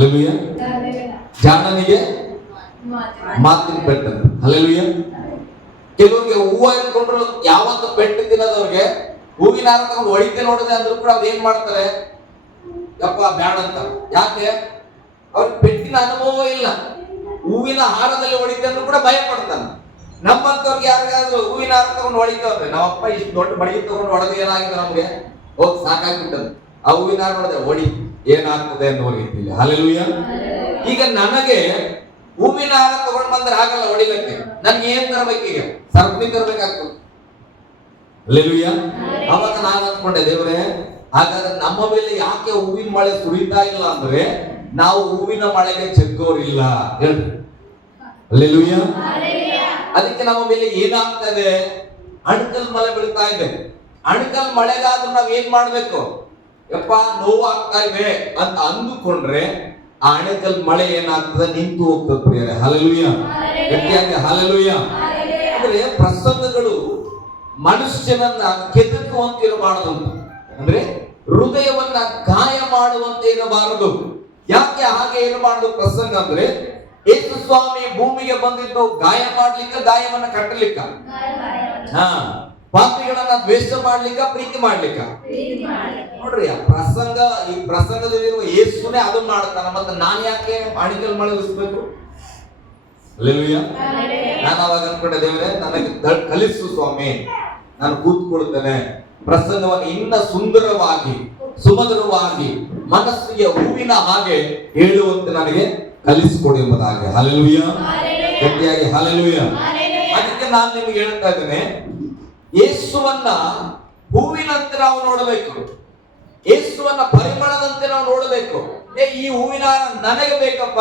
Hallelujah. ಜಾಣನಿಗೆ ಮಾತಿನ ಪೆಟ್ಟಂತ. Hallelujah. ಕೆಲವರಿಗೆ ಹೂವ ಇಟ್ಕೊಂಡ್ರು ಯಾವತ್ತು ಪೆಟ್ಟು ತಿನ್ನೋದವ್ರಿಗೆ ಹೂವಿನ ಹಾರ ತಗೊಂಡು ಹೊಡಿತೆ ನೋಡಿದೆ ಅಂದ್ರೂ ಕೂಡ ಅವ್ರು ಏನ್ ಮಾಡ್ತಾರೆ, ಯಪ್ಪ ಬ್ಯಾಡ ಅಂತ. ಯಾಕೆ? ಅವ್ರಿಗೆ ಪೆಟ್ಟಿನ ಅನುಭವ ಇಲ್ಲ. ಹೂವಿನ ಹಾರದಲ್ಲಿ ಹೊಡಿತೆ ಅಂದ್ರೂ ಕೂಡ ಭಯ ಪಡ್ತಾನೆ. ನಮ್ಮಂತವ್ರಿಗೆ ಯಾರಿಗಾದ್ರೂ ಹೂವಿನ ಹಾರ ತಗೊಂಡು ಹೊಡಿತವ್ರೆ, ನಾವಪ್ಪ ಇಷ್ಟು ದೊಡ್ಡ ಬಡಿ ತಗೊಂಡು ಹೊಡೆದು ಏನಾಗಿದೆ ನಮ್ಗೆ ಹೋಗಿ ಸಾಕಾಗ್ಬಿಟ್ಟದ. ಆ ಹೂವಿನ ಹಾರ ನೋಡಿದ್ರೆ ಹೊಡಿ ಏನಾಗ್ತದೆ ಅಂತ ಹೋಗಿರ್ತೀವಿ. ಹಲ್ಲೆಲೂಯಾ. ಈಗ ನನಗೆ ಹೂವಿನ ಹಾರ ತಗೊಂಡು ಬಂದ್ರೆ ಆಗಲ್ಲ ಹೊಡಿಲಿಕ್ಕೆ. ನನ್ಗೆ ಏನ್ ತರಬೇಕು? ಈಗ ಸರಪಣಿ ತರಬೇಕಾಗ್ತದೆ. ಹಲ್ಲೆಲೂಯಾ. ಅವಾಗ ನಾನು ಅಂದ್ಕೊಂಡೆ, ದೇವ್ರೆ ಹಾಗಾದ್ರೆ ನಮ್ಮ ಮೇಲೆ ಯಾಕೆ ಹೂವಿನ ಮಳೆ ಸುರಿತಾ ಇಲ್ಲ ಅಂದ್ರೆ ನಾವು ಹೂವಿನ ಮಳೆಗೆ ಚೆಕ್ಕೋರಿಲ್ಲ. ಹೇಳ್ರಿ ಹಲ್ಲೆಲೂಯಾ. ಅದಕ್ಕೆ ನಮ್ಮ ಮೇಲೆ ಏನಾಗ್ತದೆ? ಅಣಕಲ್ ಮಳೆ ಬೀಳ್ತಾ ಇದೆ. ಅಣಕಲ್ ಮಳೆಗಾದ್ರೂ ನಾವ್ ಏನ್ ಮಾಡ್ಬೇಕು? ಯಪ್ಪ ನೋವು ಆಗ್ತಾ ಇದೆ ಅಂತ ಅಂದುಕೊಂಡ್ರೆ ಆ ಅಣಕಲ್ ಮಳೆ ಏನಾಗ್ತದೆ? ನಿಂತು ಹೋಗ್ತದೆ ಪ್ರಿಯರೇ. ಹಲ್ಲೆಲೂಯಾ. ಗಟ್ಟಿಯಾಗಿ ಹಲ್ಲೆಲೂಯಾ. ಅಂದ್ರೆ ಪ್ರಸಂಗಗಳು ಮನುಷ್ಯನನ್ನ ಕೆದಕುವಂತೆ ಇರಬಾರದು, ಅಂದ್ರೆ ಹೃದಯವನ್ನ ಗಾಯ ಮಾಡುವಂತೆ ಇರಬಾರದು. ಯಾಕೆ ಹಾಗೆ ಇರಬಾರದು ಪ್ರಸಂಗ ಅಂದ್ರೆ, ಯೇಸು ಸ್ವಾಮಿ ಭೂಮಿಗೆ ಬಂದಿದ್ದು ಗಾಯ ಮಾಡ್ಲಿಕ್ಕ, ಗಾಯವನ್ನ ಕಟ್ಟಲಿಕ್ಕ. ಪಾಪಿಗಳನ್ನ ದ್ವೇಷ ಮಾಡ್ಲಿಕ್ಕ, ಪ್ರೀತಿ ಮಾಡ್ಲಿಕ್ಕ. ನೋಡ್ರಿ ಆ ಪ್ರಸಂಗ, ಈ ಪ್ರಸಂಗದಲ್ಲಿರುವ ಯೇಸುನೇ ಅದು ಮಾಡ್ತಾನ. ಮತ್ತೆ ನಾನು ಯಾಕೆ ಅಣಿಕಲ್ ಮಳಗಿಸ್ಬೇಕು? ಹಲ್ಲೆಲೂಯಾ. ನಾನು ಅವಾಗ ಅನ್ಕೊಂಡೆ, ದೇವರೇ ನನಗೆ ಕಲಿಸು ಸ್ವಾಮಿ, ನಾನು ಕೂತ್ಕೊಳ್ತೇನೆ, ಪ್ರಸಂಗವನ್ನು ಇನ್ನ ಸುಂದರವಾಗಿ ಸುಮಧುರವಾಗಿ ಮನಸ್ಸಿಗೆ ಹೂವಿನ ಹಾಗೆ ಹೇಳುವಂತೆ ನನಗೆ ಕಲಿಸಿಕೊಡಿ ಎಂಬುದಾಗಿ. ಹಲ್ಲೆಲೂಯಾ. ಗಟ್ಟಿಯಾಗಿ ಹಲ್ಲೆಲೂಯಾ. ಅದಕ್ಕೆ ನಾನು ನಿಮಗೆ ಹೇಳ್ತಾ ಇದ್ದೇನೆ, ಯೇಸುವನ್ನ ಹೂವಿನಂತೆ ನಾವು ನೋಡಬೇಕು, ಯೇಸುವನ್ನ ಪರಿಮಳದಂತೆ ನಾವು ನೋಡಬೇಕು. ಈ ಹೂವಿನ ನನಗೆ ಬೇಕಪ್ಪ,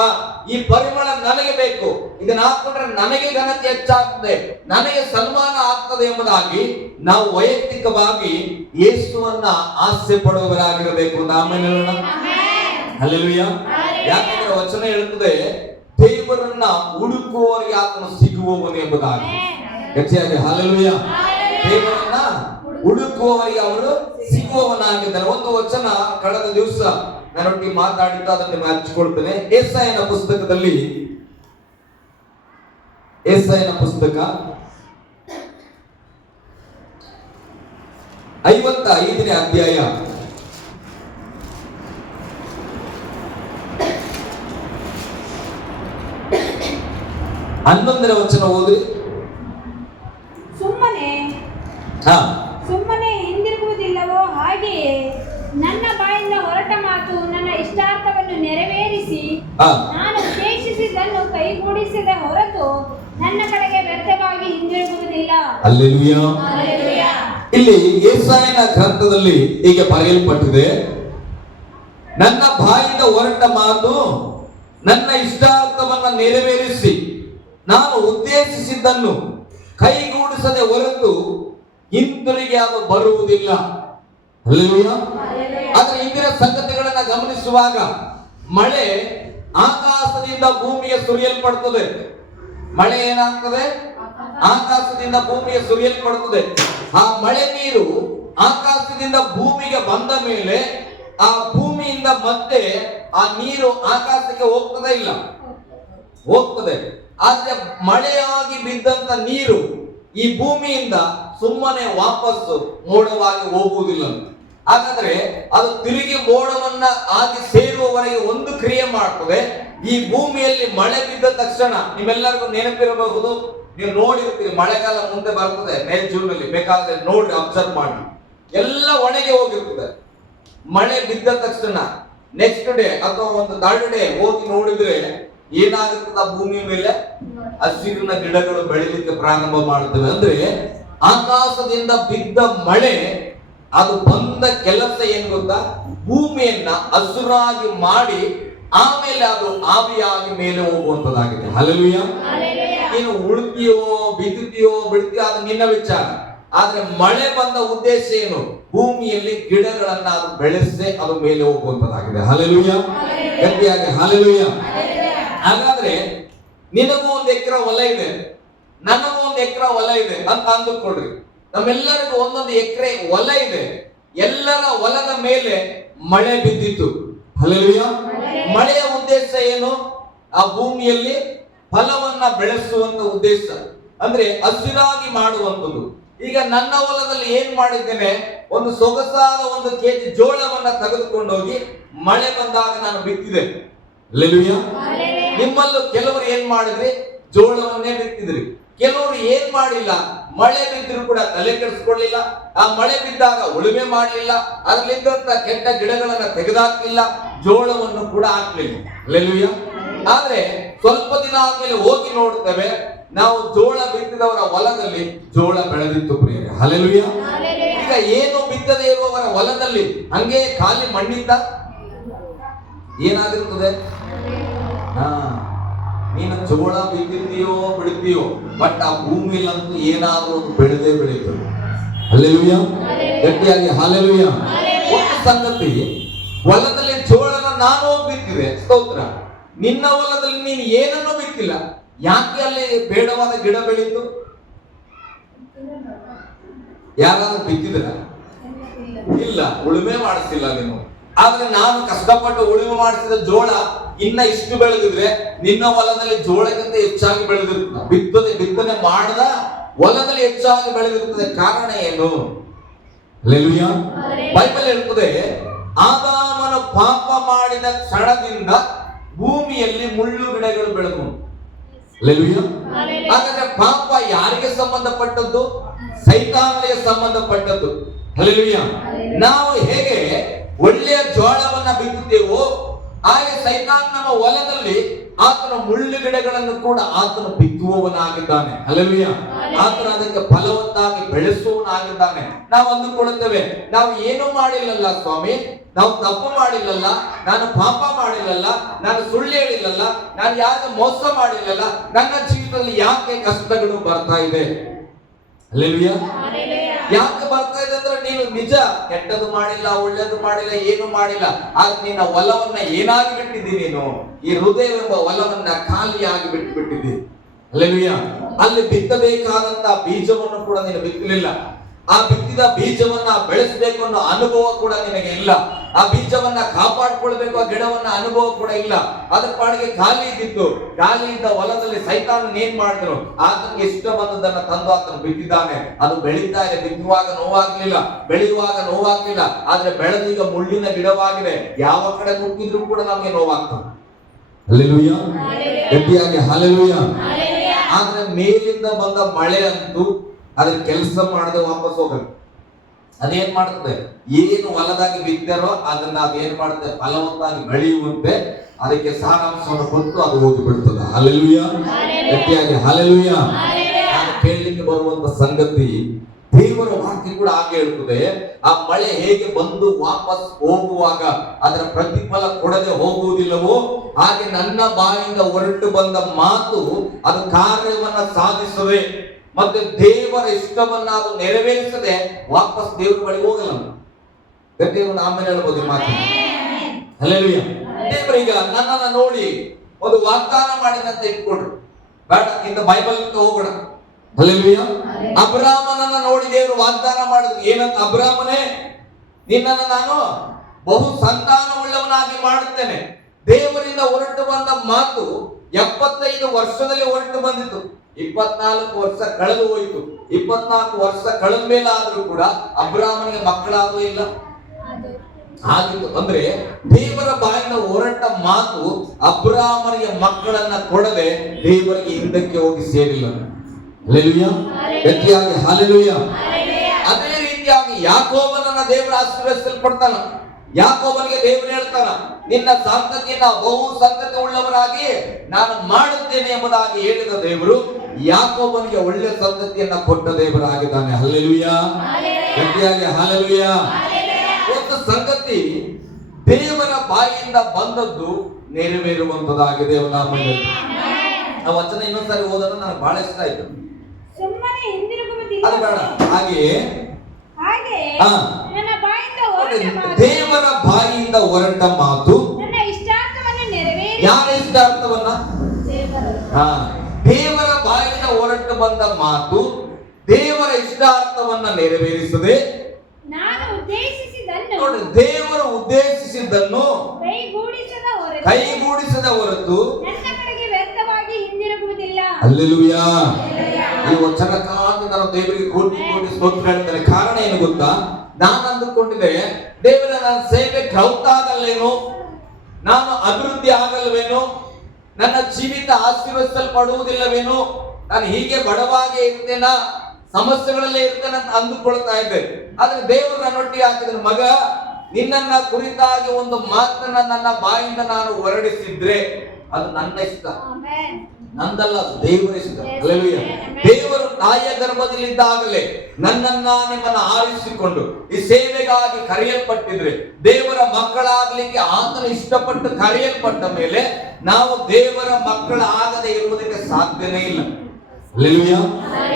ಈ ಪರಿಮಳ ನನಗೆ ಬೇಕು, ಇದನ್ನ ಹಾಕೊಂಡ್ರೆ ನನಗೆ ಘನತೆ ಹೆಚ್ಚಾಗ್ತದೆ, ನನಗೆ ಸನ್ಮಾನ ಆಗ್ತದೆ ಎಂಬುದಾಗಿ ನಾವು ವೈಯಕ್ತಿಕವಾಗಿ ಯೇಸುವನ್ನ ಆಸೆ ಪಡುವವರಾಗಿರಬೇಕು. ಆಮೇಲೆ ಹಲ್ಲೆಲೂಯಾ. ಯಾಕಂದ್ರೆ ವಚನ ಹೇಳುತ್ತದೆ, ದೇವರನ್ನ ಹುಡುಕುವವರಿಗೆ ಆತನು ಸಿಗುವವನು ಎಂಬುದಾಗಿ. ಹೆಚ್ಚಾಗಿ ಹಲ್ಲೆಲೂಯಾ. ದೇವರನ್ನ ಹುಡುಕುವವರಿಗೆ ಅವರು ಸಿಗುವವನಾಗಿದ್ದಾರೆ. ಒಂದು ವಚನ ಕಳೆದ ದಿವಸ ನಾನೊಟ್ಟಿಗೆ ಮಾತಾಡಿದ್ದು ಅದನ್ನು ನಿಮಗೆ ಹಂಚಿಕೊಳ್ತೇನೆ. ಯೆಶಾಯನ ಪುಸ್ತಕದಲ್ಲಿ, ಯೆಶಾಯನ ಪುಸ್ತಕ 55ನೇ ಅಧ್ಯಾಯ 11ನೇ ವಚನ ಓದಿ. ಸುಮ್ಮನೆ ಹಿಂದಿರುಗುವುದಿಲ್ಲವೋ ಹಾಗೆಯೇ ನನ್ನ ಬಾಯಿಂದ ಹೊರಟ ಮಾತು ನನ್ನ ಇಷ್ಟಾರ್ಥವನ್ನು ನೆರವೇರಿಸಿ ನಾನು ಉದ್ದೇಶಿಸಿದ್ದನ್ನು ಕೈಗೂಡಿಸಿದ ಹೊರತು ನನ್ನ ಕಡೆಗೆ ವ್ಯರ್ಥವಾಗಿ ಹಿಂದಿರುಗುವುದಿಲ್ಲ. ಹಲ್ಲೆಲೂಯಾ. ಇಲ್ಲಿ ಯೆಶಾಯನ ಗ್ರಂಥದಲ್ಲಿ ಹೀಗೆ ಬರೆಯಲ್ಪಟ್ಟಿದೆ, ನನ್ನ ಬಾಯಿಂದ ಹೊರಟ ಮಾತು ನನ್ನ ಇಷ್ಟಾರ್ಥವನ್ನು ನೆರವೇರಿಸಿ ನಾನು ಉದ್ದೇಶಿಸಿದ್ದನ್ನು ಕೈಗೂಡಿಸದೆ ಹೊರತು ಹಿಂತಿರುಗಿ ಅದು ಬರುವುದಿಲ್ಲ. ಹಲ್ಲೆಲೂಯಾ. ಆದ್ರೆ ಇಂದಿನ ಸಂಗತಿಗಳನ್ನ ಗಮನಿಸುವಾಗ ಮಳೆ ಆಕಾಶದಿಂದ ಭೂಮಿಗೆ ಸುರಿಯಲ್ಪಡುತ್ತದೆ. ಮಳೆ ಏನಾಗ್ತದೆ? ಆಕಾಶದಿಂದ ಭೂಮಿಗೆ ಸುರಿಯಲ್ಪಡುತ್ತದೆ. ಆ ಮಳೆ ನೀರು ಆಕಾಶದಿಂದ ಭೂಮಿಗೆ ಬಂದ ಮೇಲೆ ಆ ಭೂಮಿಯಿಂದ ಮತ್ತೆ ಆ ನೀರು ಆಕಾಶಕ್ಕೆ ಹೋಗ್ತದೆ? ಇಲ್ಲ, ಹೋಗ್ತದೆ. ಆದ್ರೆ ಮಳೆಯಾಗಿ ಬಿದ್ದಂತ ನೀರು ಈ ಭೂಮಿಯಿಂದ ಸುಮ್ಮನೆ ವಾಪಸ್ಸು ಮೋಡವಾಗಿ ಹೋಗುವುದಿಲ್ಲ. ಹಾಗಾದ್ರೆ ಅದು ತಿರುಗಿ ಮೋಡವನ್ನ ಆಗಿ ಸೇರುವವರೆಗೆ ಒಂದು ಕ್ರಿಯೆ ಮಾಡ್ತದೆ. ಈ ಭೂಮಿಯಲ್ಲಿ ಮಳೆ ಬಿದ್ದ ತಕ್ಷಣ ನಿಮ್ಮೆಲ್ಲರಿಗೂ ನೆನಪಿರಬಹುದು, ನೀವು ನೋಡಿರ್ತೀರಿ, ಮಳೆಗಾಲ ಮುಂದೆ ಬರ್ತದೆ ಮೇ ಜೂನ್ ನಲ್ಲಿ, ಬೇಕಾದ್ರೆ ನೋಡಿ ಅಬ್ಸರ್ವ್ ಮಾಡಿ, ಎಲ್ಲ ಒಣಗಿ ಹೋಗಿರ್ತದೆ. ಮಳೆ ಬಿದ್ದ ತಕ್ಷಣ ನೆಕ್ಸ್ಟ್ ಡೇ ಅಥವಾ ಒಂದು ಥರ್ಡ್ ಡೇ ಹೋಗಿ ನೋಡಿದ್ರೆ ಏನಾಗುತ್ತದೆ? ಆ ಭೂಮಿ ಮೇಲೆ ಹಸಿರಿನ ಗಿಡಗಳು ಬೆಳಿಲಿಕ್ಕೆ ಪ್ರಾರಂಭ ಮಾಡುತ್ತವೆ. ಅಂದ್ರೆ ಆಕಾಶದಿಂದ ಬಿದ್ದ ಮಳೆ ಅದು ಬಂದ ಕೆಲಸ ಏನ್ ಗೊತ್ತಾ? ಭೂಮಿಯನ್ನ ಹಸುರಾಗಿ ಮಾಡಿ ಆಮೇಲೆ ಅದು ಆವಿಯಾಗಿ ಮೇಲೆ ಹೋಗುವಂತದ್ದಾಗಿದೆ. ಹಲ್ಲೆಲೂಯಾ. ನೀನು ಉಳ್ತೀಯೋ ಬಿದ್ದಿಯೋ ಬಿಡ್ತೀಯೋ ಅದು ನಿನ್ನ ವಿಚಾರ. ಆದ್ರೆ ಮಳೆ ಬಂದ ಉದ್ದೇಶ ಏನು? ಭೂಮಿಯಲ್ಲಿ ಗಿಡಗಳನ್ನ ಅದು ಬೆಳೆಸಿ ಅದು ಮೇಲೆ ಹೋಗುವಂತದ್ದಾಗಿದೆ. ಹಲ್ಲೆಲೂಯಾ. ಗಟ್ಟಿಯಾಗಿ ಹಲ್ಲೆಲೂಯಾ. ಹಾಗಾದ್ರೆ ನಿನಗೂ ಒಂದು ಎಕರೆ ಹೊಲ ಇದೆ, ನನಗೂ ಒಂದು ಎಕರೆ ಹೊಲ ಇದೆ ಅಂತ ಅಂದುಕೊಡ್ರಿ. ನಮ್ಮೆಲ್ಲರಿಗೂ ಒಂದೊಂದು ಎಕರೆ ಹೊಲ ಇದೆ. ಎಲ್ಲರ ಹೊಲದ ಮೇಲೆ ಮಳೆ ಬಿದ್ದಿತ್ತು. ಹಲ್ಲೆಲೂಯಾ. ಮಳೆಯ ಉದ್ದೇಶ ಉದ್ದೇಶ ಏನು? ಆ ಭೂಮಿಯಲ್ಲಿ ಫಲವನ್ನ ಬೆಳೆಸುವಂತ ಉದ್ದೇಶ, ಅಂದ್ರೆ ಹಸಿರಾಗಿ ಮಾಡುವಂಥದ್ದು. ಈಗ ನನ್ನ ಹೊಲದಲ್ಲಿ ಏನ್ ಮಾಡಿದ್ದೇನೆ, ಒಂದು ಸೊಗಸಾದ 1 ಕೆಜಿ ಜೋಳವನ್ನ ತೆಗೆದುಕೊಂಡು ಹೋಗಿ ಮಳೆ ಬಂದಾಗ ನಾನು ಬಿತ್ತಿದೆ. ಹಲ್ಲೆಲೂಯಾ. ನಿಮ್ಮಲ್ಲೂ ಕೆಲವರು ಏನ್ ಮಾಡಿದ್ರಿ, ಜೋಳವನ್ನೇ ಬಿತ್ತಿದ್ರಿ. ಕೆಲವರು ಏನ್ ಮಾಡಿಲ್ಲ, ಮಳೆ ಬಿದ್ದರೂ ಕೂಡ ತಲೆ ಕೆಡಿಸ್ಕೊಳ್ಳಿಲ್ಲ. ಆ ಮಳೆ ಬಿದ್ದಾಗ ಉಳುಮೆ ಮಾಡಲಿಲ್ಲ, ಅದ್ರಲ್ಲಿದ್ದಂತ ಕೆಟ್ಟ ಗಿಡಗಳನ್ನ ತೆಗೆದಾಕ್ಲಿಲ್ಲ, ಜೋಳವನ್ನು ಕೂಡ ಹಾಕ್ಲಿಲ್ಲ. ಹಲ್ಲೆಲೂಯಾ. ಆದ್ರೆ ಸ್ವಲ್ಪ ದಿನ ಆದ್ಮೇಲೆ ಹೋಗಿ ನೋಡ್ತೇವೆ, ನಾವು ಜೋಳ ಬಿತ್ತಿದವರ ಹೊಲದಲ್ಲಿ ಜೋಳ ಬೆಳೆದಿತ್ತು ಪ್ರಿಯರೇ. ಹಲ್ಲೆಲೂಯಾ. ಈಗ ಏನು ಬಿತ್ತದೇ ಇರುವವರ ಹೊಲದಲ್ಲಿ ಹಂಗೆ ಖಾಲಿ ಮಣ್ಣಿದ್ದ ಏನಾಗಿರ್ತದೆ? ನೀನು ಜೋಳ ಬಿತ್ತಿದ್ದೀಯೋ ಬಿಡ್ತೀಯೋ, ಬಟ್ ಆ ಭೂಮಿಯಲ್ಲಂತೂ ಏನಾದ್ರೂ ಒಂದು ಬೆಳೆದೇ ಬೆಳೀತದೆ. ಹಲ್ಲೆಲೂಯಾ. ಗಟ್ಟಿಯಾಗಿ ಹಲ್ಲೆಲೂಯಾ. ಒಂದು ಸಂಗತಿ, ಹೊಲದಲ್ಲಿ ಜೋಳನ ನಾನು ಬಿತ್ತಿದೆ, ಸ್ತೋತ್ರ. ನಿನ್ನ ಹೊಲದಲ್ಲಿ ನೀನು ಏನನ್ನೂ ಬಿತ್ತಿಲ್ಲ, ಯಾಕೆ ಅಲ್ಲಿ ಬೇಡವಾದ ಗಿಡ ಬೆಳೀತು? ಯಾರಾದ್ರೂ ಬಿತ್ತಿದ್ರ? ಇಲ್ಲ, ಉಳುಮೆ ಮಾಡಿಸಿಲ್ಲ ನೀನು. ಆದ್ರೆ ನಾನು ಕಷ್ಟಪಟ್ಟು ಉಳುಮೆ ಮಾಡಿಸಿದ ಜೋಳ ಇನ್ನ ಇಷ್ಟು ಬೆಳೆದಿದ್ರೆ ನಿನ್ನ ಹೊಲದಲ್ಲಿ ಜೋಳಕ್ಕಿಂತ ಹೆಚ್ಚಾಗಿ ಬೆಳೆದಿರ್ತದೆ. ಬಿತ್ತನೆ ಮಾಡದ ಹೊಲದಲ್ಲಿ ಹೆಚ್ಚಾಗಿ ಬೆಳೆದಿರ್ತದೆ. ಕಾರಣ ಏನು? ಹಲ್ಲೆಲೂಯಾ. ಬೈಬಲ್ ಹೇಳ್ತದೆ, ಆದಾಮನ ಪಾಪ ಮಾಡಿದ ಕ್ಷಣದಿಂದ ಭೂಮಿಯಲ್ಲಿ ಮುಳ್ಳು ಗಿಡಗಳು ಬೆಳೆದು. ಹಲ್ಲೆಲೂಯಾ. ಹಾಗಾದ್ರೆ ಪಾಪ ಯಾರಿಗೆ ಸಂಬಂಧಪಟ್ಟದ್ದು? ಸೈತಾನನಿಗೆ ಸಂಬಂಧಪಟ್ಟದ್ದು. ಹಲ್ಲೆಲೂಯಾ. ನಾವು ಹೇಗೆ ಒಳ್ಳೆಯ ಜೋಳವನ್ನ ಬಿತ್ತುತ್ತೇವೋ, ಹಾಗೆ ಸೈತಾನ್ ನಮ್ಮ ಹೊಲದಲ್ಲಿ ಆತನ ಮುಳ್ಳು ಗಿಡಗಳನ್ನು ಕೂಡ ಆತನು ಬಿತ್ತುವವನಾಗಿದ್ದಾನೆ. ಹಲ್ಲೆಲೂಯಾ. ಆತನ ಅದಕ್ಕೆ ಫಲವತ್ತಾಗಿ ಬೆಳೆಸುವವನಾಗಿದ್ದಾನೆ. ನಾವು ಅಂದುಕೊಳ್ಳುತ್ತೇವೆ, ನಾವು ಏನು ಮಾಡಿಲ್ಲಲ್ಲ ಸ್ವಾಮಿ, ನಾವು ತಪ್ಪು ಮಾಡಿಲ್ಲಲ್ಲ, ನಾನು ಪಾಪ ಮಾಡಿಲ್ಲಲ್ಲ, ನಾನು ಸುಳ್ಳು ಹೇಳಿಲ್ಲಲ್ಲ, ನಾನು ಯಾರಿಗೂ ಮೋಸ ಮಾಡಿಲ್ಲಲ್ಲ, ನನ್ನ ಜೀವಿತದಲ್ಲಿ ಯಾಕೆ ಕಷ್ಟಗಳು ಬರ್ತಾ ಇದೆ? ಹಲ್ಲೆಲೂಯಾ. ಯಾಕೆ ಬರ್ತಾ ಇದೆ ಅಂದ್ರೆ, ನೀನು ನಿಜ ಕೆಟ್ಟದ್ದು ಮಾಡಿಲ್ಲ, ಒಳ್ಳೇದು ಮಾಡಿಲ್ಲ, ಏನು ಮಾಡಿಲ್ಲ. ಆದ್ರೆ ನಿನ್ನ ಹೊಲವನ್ನ ಏನಾಗಿ ಬಿಟ್ಟಿದ್ದೀನಿ ನೀನು? ಈ ಹೃದಯವೆಂಬ ಹೊಲವನ್ನ ಖಾಲಿಯಾಗಿ ಬಿಟ್ಟಿದ್ದೀನಿ. ಹಲ್ಲೆಲೂಯಾ. ಅಲ್ಲಿ ಬಿತ್ತಬೇಕಾದಂತ ಬೀಜವನ್ನು ಕೂಡ ನೀನು ಬಿತ್ತಲಿಲ್ಲ. ಆ ಬಿತ್ತಿದ ಬೀಜವನ್ನ ಬೆಳೆಸಬೇಕು ಅನ್ನೋ ಅನುಭವ ಕೂಡ ನಿನಗೆ ಇಲ್ಲ. ಆ ಬೀಜವನ್ನ ಕಾಪಾಡ್ಕೊಳ್ಬೇಕು, ಆ ಗಿಡವನ್ನ ಅನುಭವ ಕೂಡ ಇಲ್ಲ. ಅದರ ಪಾಡಿಗೆ ಖಾಲಿ ಇದ್ದಿತ್ತು. ಖಾಲಿ ಇದ್ದ ಹೊಲದಲ್ಲಿ ಸೈತಾನ ಏನ್ ಮಾಡಿದ್ರು, ಆತನಿಗೆ ಇಷ್ಟ ಬಂದದನ್ನ ತಂದು ಆತನು ಬಿತ್ತಿದ್ದಾನೆ. ಅದು ಬೆಳೀತಾ ಇದೆ. ಬಿತ್ತುವಾಗ ನೋವಾಗ್ಲಿಲ್ಲ, ಬೆಳೆಯುವಾಗ ನೋವಾಗ್ಲಿಲ್ಲ. ಆದ್ರೆ ಬೆಳೆದೀಗ ಮುಳ್ಳಿನ ಗಿಡವಾಗಿದೆ. ಯಾವ ಕಡೆ ಮುಟ್ಟಿದ್ರು ಕೂಡ ನಮ್ಗೆ ನೋವಾಗ್ತದೆ. ಹಲ್ಲೆಲೂಯಾ. ಗಟ್ಟಿಯಾಗಿ ಹಲ್ಲೆಲೂಯಾ. ಆದ್ರೆ ಮೇಲಿಂದ ಬಂದ ಮಳೆ ಅಂತೂ ಅದ್ರ ಕೆಲಸ ಮಾಡದೆ ವಾಪಸ್ ಹೋಗಲ್ಲ. ಅದೇನ್ ಮಾಡ್ತದೆ, ಏನು ಹೊಲದಾಗಿ ಬಿತ್ತಾರೋ ಅದನ್ನ ಅದೇನ್ ಮಾಡುತ್ತೆ, ಫಲವತ್ತಾಗಿ ಬೆಳೆಯುವಂತೆ ಅದಕ್ಕೆ ಸಾರಾಂಶವನ್ನು ಕೊಟ್ಟು ಅದು ಹೋಗಿ ಬಿಡ್ತದೆ. ಹಲ್ಲೆಲೂಯಾ. ಗಟ್ಟಿಯಾಗಿ ಹಲ್ಲೆಲೂಯಾ. ನಾನು ಕೇಳಲಿಕ್ಕೆ ಬರುವಂತ ಸಂಗತಿ, ದೇವರ ವಾಕ್ಯ ಕೂಡ ಹಾಗೆ ಹೇಳ್ತದೆ, ಆ ಮಳೆ ಹೇಗೆ ಬಂದು ವಾಪಸ್ ಹೋಗುವಾಗ ಅದರ ಪ್ರತಿಫಲ ಕೊಡದೆ ಹೋಗುವುದಿಲ್ಲವೋ, ಹಾಗೆ ನನ್ನ ಬಾಯಿಂದ ಹೊರಟು ಬಂದ ಮಾತು ಅದು ಕಾರ್ಯವನ್ನ ಸಾಧಿಸದೆ ಮತ್ತೆ ದೇವರ ಇಷ್ಟವನ್ನ ಅದು ನೆರವೇರಿಸದೆ ವಾಪಸ್ ದೇವರ ಬಳಿ ಹೋಗಲ್ಲ. ಗಟ್ಟಿಯನ್ನು ಆಮೇಲೆ ಹೇಳ್ಬೋದು ಮಾತು. ಹಲ್ಲೆಲೂಯಾ. ದೇವರೀಗ ನನ್ನನ್ನ ನೋಡಿ ಒಂದು ವಾಗ್ದಾನ ಮಾಡಿದಂತ ಇಟ್ಕೊಡ್ರು, ಬೇಡ ಇಂದ ಬೈಬಲ್ ಹೋಗೋಣ. ಹಲ್ಲೆಲೂಯಾ. ಅಬ್ರಾಮನನ್ನ ನೋಡಿ ದೇವರು ವಾಗ್ದಾನ ಮಾಡಿದ್ರು, ಏನಂತ? ಅಬ್ರಾಮನೇ, ನಿನ್ನನ್ನು ನಾನು ಬಹು ಸಂತಾನವುಳ್ಳವನಾಗಿ ಮಾಡುತ್ತೇನೆ. ದೇವರಿಂದ ಹೊರಟು ಬಂದ ಮಾತು 75 ವರ್ಷದಲ್ಲಿ ಹೊರಟು ಬಂದಿತ್ತು. 24 ವರ್ಷ ಕಳೆದು ಹೋಯಿತು. 24 ವರ್ಷ ಕಳೆದ ಮೇಲೆ ಆದ್ರೂ ಕೂಡ ಅಬ್ರಾಮನಿಗೆ ಮಕ್ಕಳಾದೂ ಇಲ್ಲ ಆಗಿತ್ತು. ಅಂದ್ರೆ ದೇವರ ಬಾಯಿಂದ ಹೊರಟ ಮಾತು ಅಬ್ರಾಮನಿಗೆ ಮಕ್ಕಳನ್ನ ಕೊಡದೆ ದೇವರಿಗೆ ಹಿಂದಕ್ಕೆ ಹೋಗಿ ಸೇರಿಲ್ಲ. ಹಲ್ಲೆಲೂಯಾ. ಗಟ್ಟಿಯಾಗಿ ಹಲ್ಲೆಲೂಯಾ. ಅದೇ ರೀತಿಯಾಗಿ ಯಾಕೋಬನನ್ನ ದೇವರ ಆಶೀರ್ವದಿಸಲ್ಪಡ್ತಾನ. ಯಾಕೋಬನಿಗೆ ದೇವರು ಹೇಳ್ತಾನ, ನಿನ್ನ ಸಂತತಿಯನ್ನ ಬಹು ಸಂತತಿ ಉಳ್ಳವರಾಗಿ ನಾನು ಮಾಡುತ್ತೇನೆ ಎಂಬುದಾಗಿ ಹೇಳಿದ ದೇವರು ಯಾಕೋಬನಿಗೆ ಒಳ್ಳೆ ಸಂತತಿಯನ್ನ ಕೊಟ್ಟ ದೇವರಾಗಿದ್ದಾನೆ. ಹಲ್ಲೆಲೂಯಾ. ಗಟ್ಟಿಯಾಗಿ ಹಲ್ಲೆಲೂಯಾ. ಒಂದು ಸಂಗತಿ, ದೇವರ ಬಾಯಿಯಿಂದ ಬಂದದ್ದು ನೆರವೇರುವಂತದಾಗಿದೆ. ಆ ವಚನ ಇನ್ನೊಂದ್ಸರಿ ಓದೋದು ನನಗೆ ಬಹಳ ಇಷ್ಟ ಆಯ್ತು. ಸುಮ್ಮನೆ ಹಿಂದಿರುಗುವುದಿಲ್ಲ. ಅದು ಬೇಡ, ಹಾಗೆಯೇ ನನ್ನ ಬಾಯಿಂದ ಹೊರಟ ಮಾತು, ದೇವರ ಬಾಯಿಯಿಂದ ಹೊರಟ ಮಾತು ನನ್ನ ಇಷ್ಟಾರ್ಥವನ್ನು ನೆರವೇರಿಸಿ. ಯಾರ ಇಷ್ಟಾರ್ಥವನ್ನ? ದೇವರ ಬಾಯಿಂದ ಹೊರಟು ಬಂದ ಮಾತು ದೇವರ ಇಷ್ಟಾರ್ಥವನ್ನ ನೆರವೇರಿಸದೆ, ನಾನು ಉದ್ದೇಶಿಸಿದ್ದನ್ನು ನೋಡಿ, ದೇವರು ಉದ್ದೇಶಿಸಿದ್ದನ್ನು ಕೈಗೂಡಿಸದ ಹೊರತು ನನ್ನ ಕಡೆಗೆ ವ್ಯರ್ಥವಾಗಿ ಹಿಂದಿರುಗುವುದಿಲ್ಲ. ಹಲ್ಲೆಲೂಯಾ. ಈ ವಚನಕ್ಕಾಗಿ ನಾನು ದೇವರಿಗೆ ಕೋಟಿ ಕೋಟಿ ಸ್ತೋತ್ರ ಹೇಳ್ತೇನೆ. ಕಾರಣ ಏನು ಗೊತ್ತಾ? ನಾನು ಅಂದುಕೊಂಡಿದ್ದೆ, ದೇವರ ನನ್ನ ಸೇವೆ ಗ್ರೌತ್ ಆಗಲ್ಲೇನು, ನಾನು ಅಭಿವೃದ್ಧಿ ಆಗಲ್ವೇನು, ನನ್ನ ಜೀವಿತ ಆಶೀರ್ವದಿಸಲ್ಪಡುವುದಿಲ್ಲವೇನು, ನಾನು ಹೀಗೆ ಬಡವಾಗೆ ಇರ್ತೇನ, ಸಮಸ್ಯೆಗಳಲ್ಲೇ ಇರ್ತೇನೆ ಅಂತ ಅಂದುಕೊಳ್ತಾ ಇದ್ದೆ. ಆದ್ರೆ ದೇವರು ನನ್ನೊಟ್ಟಿಗೆ ಹಾಕಿದ್ರು, ಮಗ, ನಿನ್ನನ್ನ ಕುರಿತಾಗಿ ಒಂದು ಮಾತನ್ನ ನನ್ನ ಬಾಯಿಂದ ನಾನು ಹೊರಡಿಸಿದ್ರೆ ಅದು ನನ್ನ ಇಷ್ಟ, ಆಮೆನ್. ನಂದಲ್ಲ, ಅದು ದೇವರ ಇಷ್ಟ. ಹಲ್ಲೆಲೂಯಾ. ದೇವರು ತಾಯಿಯ ಗರ್ಭದಲ್ಲಿದ್ದಾಗಲೇ ನನ್ನನ್ನ ನಿಮ್ಮನ್ನ ಆರಿಸಿಕೊಂಡು ಈ ಸೇವೆಗಾಗಿ ಕರೆಯಲ್ಪಟ್ಟಿದ್ರೆ, ದೇವರ ಮಕ್ಕಳಾಗ್ಲಿಕ್ಕೆ ಆತನ ಇಷ್ಟಪಟ್ಟು ಕರೆಯಲ್ಪಟ್ಟ ಮೇಲೆ ನಾವು ದೇವರ ಮಕ್ಕಳಾಗದೆ ಇರುವುದಕ್ಕೆ ಸಾಧ್ಯನೇ ಇಲ್ಲ. ಹಲ್ಲೆಲೂಯಾ.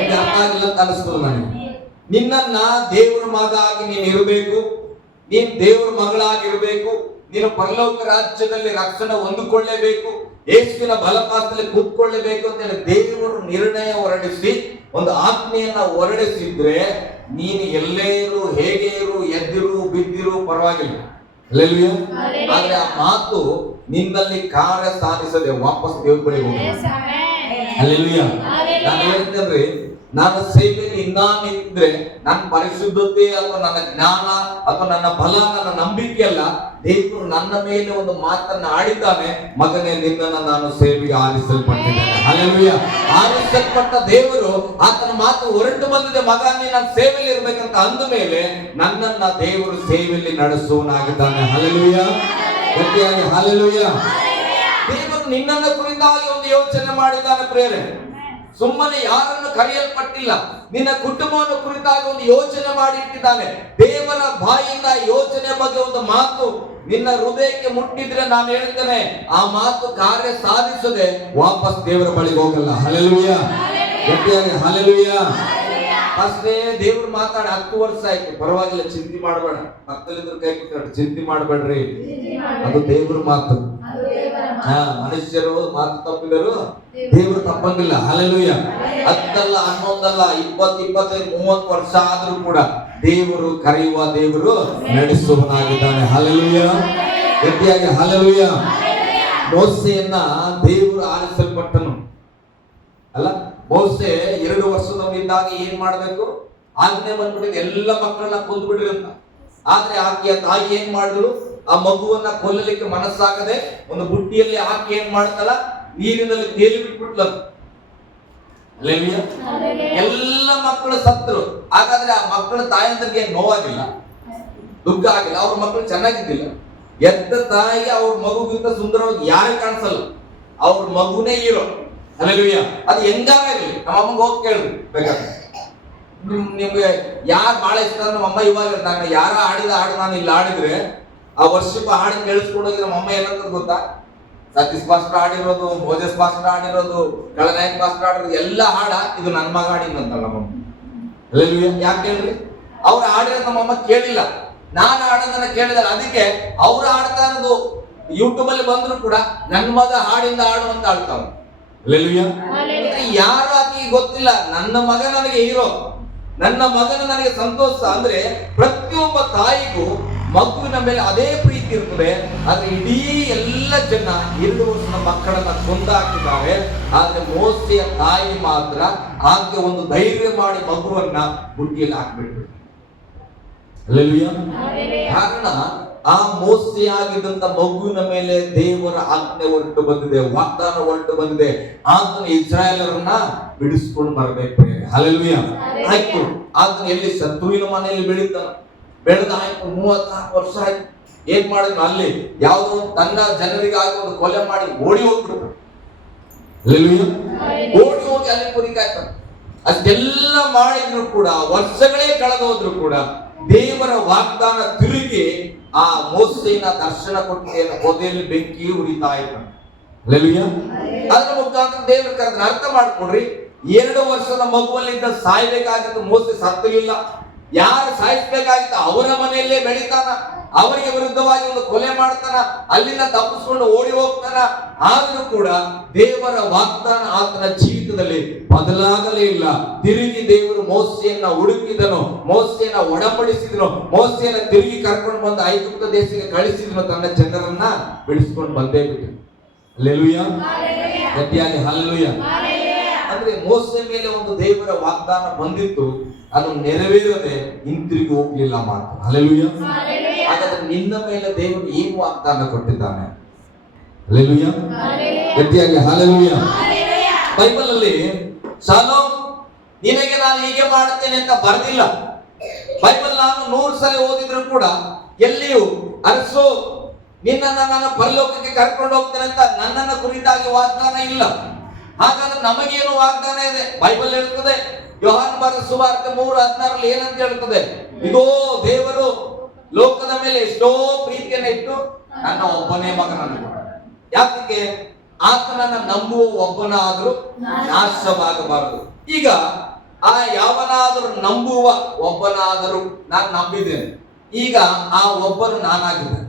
ಇದು ಅರ್ಥ ಆಗಿಲ್ಲ ಅಂತ ಅನಿಸ್ತದೆ ನನಗೆ. ನಿನ್ನನ್ನ ದೇವರ ಮಗ ಆಗಿ ನೀನು ಇರಬೇಕು, ನೀನು ದೇವರ ಮಗಳಾಗಿರ್ಬೇಕು, ನೀನು ಪರಲೋಕ ರಾಜ್ಯದಲ್ಲಿ ರಕ್ಷಣೆ ಹೊಂದಿಕೊಳ್ಳೇಬೇಕು, ಯೇಸುವಿನ ಬಲಪಾಸದಲ್ಲಿ ಕೂತ್ಕೊಳ್ಳೇಬೇಕು ಅಂತ ಹೇಳಿ ದೇವರು ನಿರ್ಣಯ ಹೊರಡಿಸಿ ಒಂದು ಆಜ್ಞೆಯನ್ನ ಹೊರಡಿಸಿದ್ರೆ, ನೀನು ಎಲ್ಲೇ ಇರು, ಹೇಗೆ ಇರು, ಎದ್ದಿರು ಬಿದ್ದಿರು ಪರವಾಗಿಲ್ಲ. ಹಲ್ಲೆಲೂಯಾ. ಆದ್ರೆ ಆ ಮಾತು ನಿನ್ನಲ್ಲಿ ಕಾರ್ಯ ಸಾಧಿಸದೆ ವಾಪಸ್ ದೇವ್ರ ಬಳಿ ಹೋಗಿ. Yes, amen. ಹಲ್ಲೆಲೂಯಾ. ನಾನು ಹೇಳ್ತೇನ್ರಿ, ನಾನು ಸೇವೆಯಲ್ಲಿ ಇನ್ನಾನಿದ್ರೆ ನನ್ನ ಪರಿಶುದ್ಧತೆ ಅಥವಾ ನನ್ನ ಜ್ಞಾನ ಅಥವಾ ನನ್ನ ಬಲ, ನನ್ನ ನಂಬಿಕೆ ಅಲ್ಲ, ದೇವರು ನನ್ನ ಮೇಲೆ ಒಂದು ಮಾತನ್ನ ಆಡಿದ್ದಾನೆ, ಮಗನೇ ನಿನ್ನನ್ನು ನಾನು ಸೇವೆಗೆ ಆರಿಸಲ್ಪಟ್ಟಿದ್ದೇನೆ. ಹಲ್ಲೆಲೂಯಾ. ಆರಿಸಲ್ಪಟ್ಟ ದೇವರು ಆತನ ಮಾತು ಹೊರಟು ಬಂದಿದೆ, ಮಗ ನೀನು ನನ್ನ ಸೇವೆಯಲ್ಲಿ ಇರ್ಬೇಕಂತ ಅಂದ ಮೇಲೆ ನನ್ನನ್ನ ದೇವರು ಸೇವೆಯಲ್ಲಿ ನಡೆಸುವನಾಗಿದ್ದಾನೆ. ಹಲ್ಲೆಲೂಯಾ. ಗಟ್ಟಿಯಾಗಿ ಹಲ್ಲೆಲೂಯಾ. ದೇವರು ನಿನ್ನನ್ನ ಕುರಿತಾಗಿ ಒಂದು ಯೋಚನೆ ಮಾಡಿದ್ದಾನೆ ಪ್ರೇರೆ. ಸುಮ್ಮನೆ ಯಾರನ್ನು ಕರೆಯಲ್ಪಟ್ಟಿಲ್ಲ, ನಿನ್ನ ಕುಟುಂಬವನ್ನು ಕುರಿತಾಗಿ ಒಂದು ಯೋಚನೆ ಮಾಡಿ ಇಟ್ಟಿದ್ದಾನೆ. ದೇವರ ಬಾಯಿಂದ ಯೋಚನೆ ಬಗ್ಗೆ ಒಂದು ಮಾತು ನಿನ್ನ ಹೃದಯಕ್ಕೆ ಮುಟ್ಟಿದ್ರೆ ನಾನು ಹೇಳ್ತೇನೆ, ಆ ಮಾತು ಕಾರ್ಯ ಸಾಧಿಸದೆ ವಾಪಸ್ ದೇವರ ಬಳಿಗೆ ಹೋಗಲ್ಲ. ಹಲ್ಲೆಲೂಯಾ. ಗಟ್ಟಿಯಾಗಿ ಹಲ್ಲೆಲೂಯಾ. ಅಷ್ಟೇ ದೇವ್ರು ಮಾತಾಡಿ 10 ವರ್ಷ ಆಯ್ತು, ಪರವಾಗಿಲ್ಲ, ಚಿಂತೆ ಮಾಡಬೇಡ. ಮಕ್ಕಳಿದ್ರು ಕೈ ಕೊಟ್ಟು ಚಿಂತೆ ಮಾಡಬೇಡ್ರಿ, ಅದು ದೇವ್ರ ಮಾತು. ಮನುಷ್ಯರು ಮಾತು ತಪ್ಪಿದರು, ದೇವರು ತಪ್ಪಂಗಿಲ್ಲ. ಹಲ್ಲೆಲೂಯಾ. 10 ಅಲ್ಲ, 11 ಅಲ್ಲ, 20, 25, 30 ವರ್ಷ ಆದ್ರೂ ಕೂಡ ದೇವರು ಕರೆಯುವ ದೇವರು ನಡೆಸುವನಾಗಿದ್ದಾನೆ. ಹಲ್ಲೆಲೂಯಾ. ಗಟ್ಟಿಯಾಗಿ ಹಲ್ಲೆಲೂಯಾ. ಮೋಸೆಯನ್ನ ದೇವರು ಆರಿಸಲ್ಪಟ್ಟನು ಅಲ್ಲ. ಮೋಸೆ 2 ವರ್ಷದವನಿದ್ದಾಗ ಏನ್ ಮಾಡ್ಬೇಕು? ಆಜ್ಞೆ ಬಂದ್ಬಿಟ್ಟಿದೆ, ಎಲ್ಲ ಮಕ್ಕಳನ್ನ ಕೊಂದು ಬಿಡ್ರಿ ಅಂತ. ಆದ್ರೆ ಆಕೆಯ ತಾಯಿ ಏನ್ ಮಾಡಿದ್ರು? ಆ ಮಗುವನ್ನ ಕೊಲ್ಲಲಿಕ್ಕೆ ಮನಸ್ಸಾಗದೆ ಒಂದು ಬುಟ್ಟಿಯಲ್ಲಿ ಹಾಕಿ ಏನ್ ಮಾಡ್ತಾಳ? ನೀರಿನಲ್ಲಿ ತೇಲಿ ಬಿಟ್ಬಿಟ್ಲ. ಹಲ್ಲೆಲೂಯಾ. ಎಲ್ಲ ಮಕ್ಕಳು ಸತ್ರು. ಹಾಗಾದ್ರೆ ಆ ಮಕ್ಕಳ ತಾಯಂದ್ರಿಗೆ ಏನ್ ನೋವಾಗಿಲ್ಲ, ದುಃಖ ಆಗಿಲ್ಲ, ಅವ್ರ ಮಕ್ಕಳು ಚೆನ್ನಾಗಿದ್ದಿಲ್ಲ. ಎದ್ದ ತಾಯಿಗೆ ಅವ್ರ ಮಗುಗಿಂತ ಸುಂದರವಾಗಿ ಯಾರು ಕಾಣಿಸಲ್ಲ, ಅವ್ರ ಮಗುನೇ ಹೀರೋ. ಹಲ್ಲೆಲೂಯಾ. ಅದು ಹೆಂಗಾರ ಇರಲಿ, ನಮ್ಮ ಅಮ್ಮಂಗೆ ಹೋಗಿ ಕೇಳ್ರಿ ಬೇಕಾದ್ರೆ, ನಿಮ್ಗೆ ಯಾರು ಬಹಳ ಇಷ್ಟ ಅಂದ್ರೆ ನಮ್ಮ ಅಮ್ಮ ಇವಾಗ ನಾನು ಯಾರ ಆಡಿದ ಹಾಡು ನಾನು ಇಲ್ಲಿ ಆಡಿದ್ರೆ ಆ ವರ್ಷಕ್ಕೆ ಹಾಡಿ ಕೇಳಿಸ್ಕೊಂಡೋಗಿ ನಮ್ಮ ಅಮ್ಮ ಏನಂತ ಗೊತ್ತಾ? ಸತೀಶ್ ಪಾಸ್ಟರ್ ಆಡಿರೋದು, ಮೋಜಸ್ ಪಾಸ್ಟರ್ ಆಡಿರೋದು, ಕಳನಾಯಕ್ ಪಾಸ್ಟರ್ ಆಡಿರೋದು ಎಲ್ಲ ಹಾಡ ಇದು ನನ್ನ ಮಗ ಆಡಿದಂತ ನಮ್ಮಮ್ಮ. ಹಲ್ಲೆಲೂಯಾ. ಯಾಕೆ ಹೇಳ್ರಿ? ಅವ್ರು ಆಡಿರೋದು ನಮ್ಮಮ್ಮ ಕೇಳಿಲ್ಲ, ನಾನು ಆಡೋದನ್ನ ಕೇಳಿದಲ್ಲ. ಅದಕ್ಕೆ ಅವ್ರು ಆಡ್ತಾ ಇರೋದು ಯೂಟ್ಯೂಬ್ ಅಲ್ಲಿ ಬಂದ್ರು ಕೂಡ ನನ್ನ ಮಗ ಹಾಡಿಂದ ಹಾಡು ಅಂತ ಆಡ್ತಾವ. ಹಲ್ಲೆಲೂಯಾ. ಯಾರು ಆಕೆಗೆ ಗೊತ್ತಿಲ್ಲ, ನನ್ನ ಮಗ ನನಗೆ ಹೀರೋ, ನನ್ನ ಮಗನ ನನಗೆ ಸಂತೋಷ. ಅಂದ್ರೆ ಪ್ರತಿಯೊಬ್ಬ ತಾಯಿಗೂ ಮಗುವಿನ ಮೇಲೆ ಅದೇ ಪ್ರೀತಿ ಇರ್ತದೆ. ಆದ್ರೆ ಇಡೀ ಎಲ್ಲ ಜನ 2 ವರ್ಷದ ಮಕ್ಕಳನ್ನ ಕೊಂದಾಕಿದ್ದಾರೆ. ಆದ್ರೆ ಮೋಸೆಯ ತಾಯಿ ಮಾತ್ರ ಆಕೆ ಒಂದು ಧೈರ್ಯ ಮಾಡಿ ಮಗುವನ್ನ ಬುಟ್ಟಿಯಲ್ಲಿ ಹಾಕ್ಬಿಟ್ರು. ಹಲ್ಲೆಲೂಯಾ. ಕಾರಣ ಆ ಮೋಸೆಯಾಗಿದ್ದಂತ ಮಗುವಿನ ಮೇಲೆ ದೇವರ ಆಜ್ಞೆ ಹೊರಟು ಬಂದಿದೆ, ವಾಗ್ದಾನ ಹೊರಟು ಬಂದಿದೆ. ಆತನ ಇಸ್ರಾಯೇಲರನ್ನ ಬಿಡಿಸ್ಕೊಂಡು ಬರಬೇಕು. ಹಲ್ಲೆಲೂಯಾ. ಆಯ್ತು, ಆತನ ಎಲ್ಲಿ? ಶತ್ರುವಿನ ಮನೆಯಲ್ಲಿ ಬೆಳೀತಾನ. ಬೆಳೆದ ಆಯ್ತು, 34 ವರ್ಷ ಆಯ್ತು. ಏನ್ ಮಾಡಿದ್ರು? ಅಲ್ಲಿ ಯಾವುದೋ ತನ್ನ ಜನರಿಗಾಗಿ ಒಂದು ಕೊಲೆ ಮಾಡಿ ಓಡಿ ಹೋಗ್ಬಿಟ್ರು. ಹಲ್ಲೆಲೂಯಾ. ಓಡಿ ಹೋಗಿ ಅಲ್ಲಿ ಕುರಿಕಾಯ್ತಾನ. ಅಷ್ಟೆಲ್ಲ ಮಾಡಿದ್ರು ಕೂಡ, ವರ್ಷಗಳೇ ಕಳೆದೋದ್ರು ಕೂಡ ದೇವರ ವಾಗ್ದಾನ ತಿರುಗಿ ಆ ಮೋಸೆನ ದರ್ಶನ ಕೊಟ್ಟಿದ್ದೇನೆ, ಹೊದೆಯಲ್ಲಿ ಬೆಂಕಿ ಉರಿತಾ ಇದ್ದ. ಹಲ್ಲೆಲೂಯಾ. ಅದರ ಮುಖಾಂತರ ದೇವರು ಕರೆದ್ರೆ ಅರ್ಥ ಮಾಡ್ಕೊಡ್ರಿ. 2 ವರ್ಷದ ಮಗುವಲ್ಲಿದ್ದ ಸಾಯ್ಬೇಕಾಗಿತ್ತು ಮೋಸೆ ಸತ್ತಲಿಲ್ಲ. ಯಾರು ಸಾಯಿಸ್ಬೇಕಾಗಿತ್ತು ಅವರ ಮನೆಯಲ್ಲೇ ಬೆಳಿತಾನ, ಅವರಿಗೆ ವಿರುದ್ಧವಾಗಿ ಒಂದು ಕೊಲೆ ಮಾಡ್ತಾನ, ಅಲ್ಲಿಂದ ತಪ್ಪಿಸ್ಕೊಂಡು ಓಡಿ ಹೋಗ್ತಾನ. ಆದರೂ ಕೂಡ ದೇವರ ವಾಗ್ದಾನ ಆತನ ಜೀವಿತದಲ್ಲಿ ಬದಲಾಗಲೇ ಇಲ್ಲ. ತಿರುಗಿ ದೇವರು ಮೋಸೆಯನ್ನ ಹುಡುಕಿದನು, ಮೋಸೆಯನ್ನ ಒಡಂಬಡಿಸಿದನು, ಮೋಸೆಯನ್ನ ತಿರುಗಿ ಕರ್ಕೊಂಡು ಬಂದು ಐಗುಪ್ತ ದೇಶಕ್ಕೆ ಕಳಿಸಿದನು, ತನ್ನ ಜನರನ್ನ ಬಿಡಿಸ್ಕೊಂಡು ಬಂದೇ ಬಿಟ್ಟನು. ಹಲ್ಲೆಲೂಯ. ಗಟ್ಟಿಯಾಗಿ ಹಲ್ಲೆಲೂಯ. ಅಂದ್ರೆ ಮೋಸೆ ಮೇಲೆ ಒಂದು ದೇವರ ವಾಗ್ದಾನ ಬಂದಿತ್ತು, ಅದು ನೆರವೇರದೆ ಹಿಂತಿರುಗಿ ಹೋಗ್ಲಿಲ್ಲ ಮಾತು. ಹಲ್ಲೆಲೂಯ. ಹಾಗಾದ್ರೆ ನಿನ್ನ ಮೇಲೆ ದೇವರು ಏನು ವಾಗ್ದಾನ ಕೊಟ್ಟಿದ್ದಾನೆ? ಹಲ್ಲೆಲೂಯ. ಗಟ್ಟಿಯಾಗಿ ಹಲ್ಲೆಲೂಯ. ಬೈಬಲ್ ಅಲ್ಲಿ ಶಾಲೋಮ್ ನಿನಗೆ ನಾನು ಹೀಗೆ ಮಾಡುತ್ತೇನೆ ಅಂತ ಬರೆದಿಲ್ಲ. ಬೈಬಲ್ ನಾನು 100 ಸಲ ಓದಿದ್ರು ಕೂಡ ಎಲ್ಲಿಯೂ ಅರಸು ನಿನ್ನನ್ನ ನಾನು ಪರಲೋಕಕ್ಕೆ ಕರ್ಕೊಂಡು ಹೋಗ್ತೇನೆ ಅಂತ ನನ್ನನ್ನ ಕುರಿತಾಗಿ ವಾಗ್ದಾನ ಇಲ್ಲ. ಹಾಗಾದ್ರೆ ನಮಗೇನು ವಾಗ್ದಾನ ಇದೆ? ಬೈಬಲ್ ಹೇಳ್ತದೆ, ಯೋಹಾನ ಬರೆದ ಸುವಾರ್ತೆ 3:16 ಏನಂತ ಹೇಳ್ತದೆ? ಇದೋ ದೇವರು ಲೋಕದ ಮೇಲೆ ಎಷ್ಟೋ ಪ್ರೀತಿಯನ್ನು ಇಟ್ಟು ನನ್ನ ಒಬ್ಬನೇ ಮಗನನ್ನು ಕೊಟ್ಟ. ಯಾಕೆ? ಆತನನ್ನ ನಂಬುವ ಒಬ್ಬನಾದರೂ ನಾಶವಾಗಬಾರದು. ಈಗ ಆ ಯಾವನಾದರೂ ನಂಬುವ ಒಬ್ಬನಾದರೂ ನಾನು ನಂಬಿದ್ದೇನೆ, ಈಗ ಆ ಒಬ್ಬನು ನಾನಾಗಿದ್ದೇನೆ.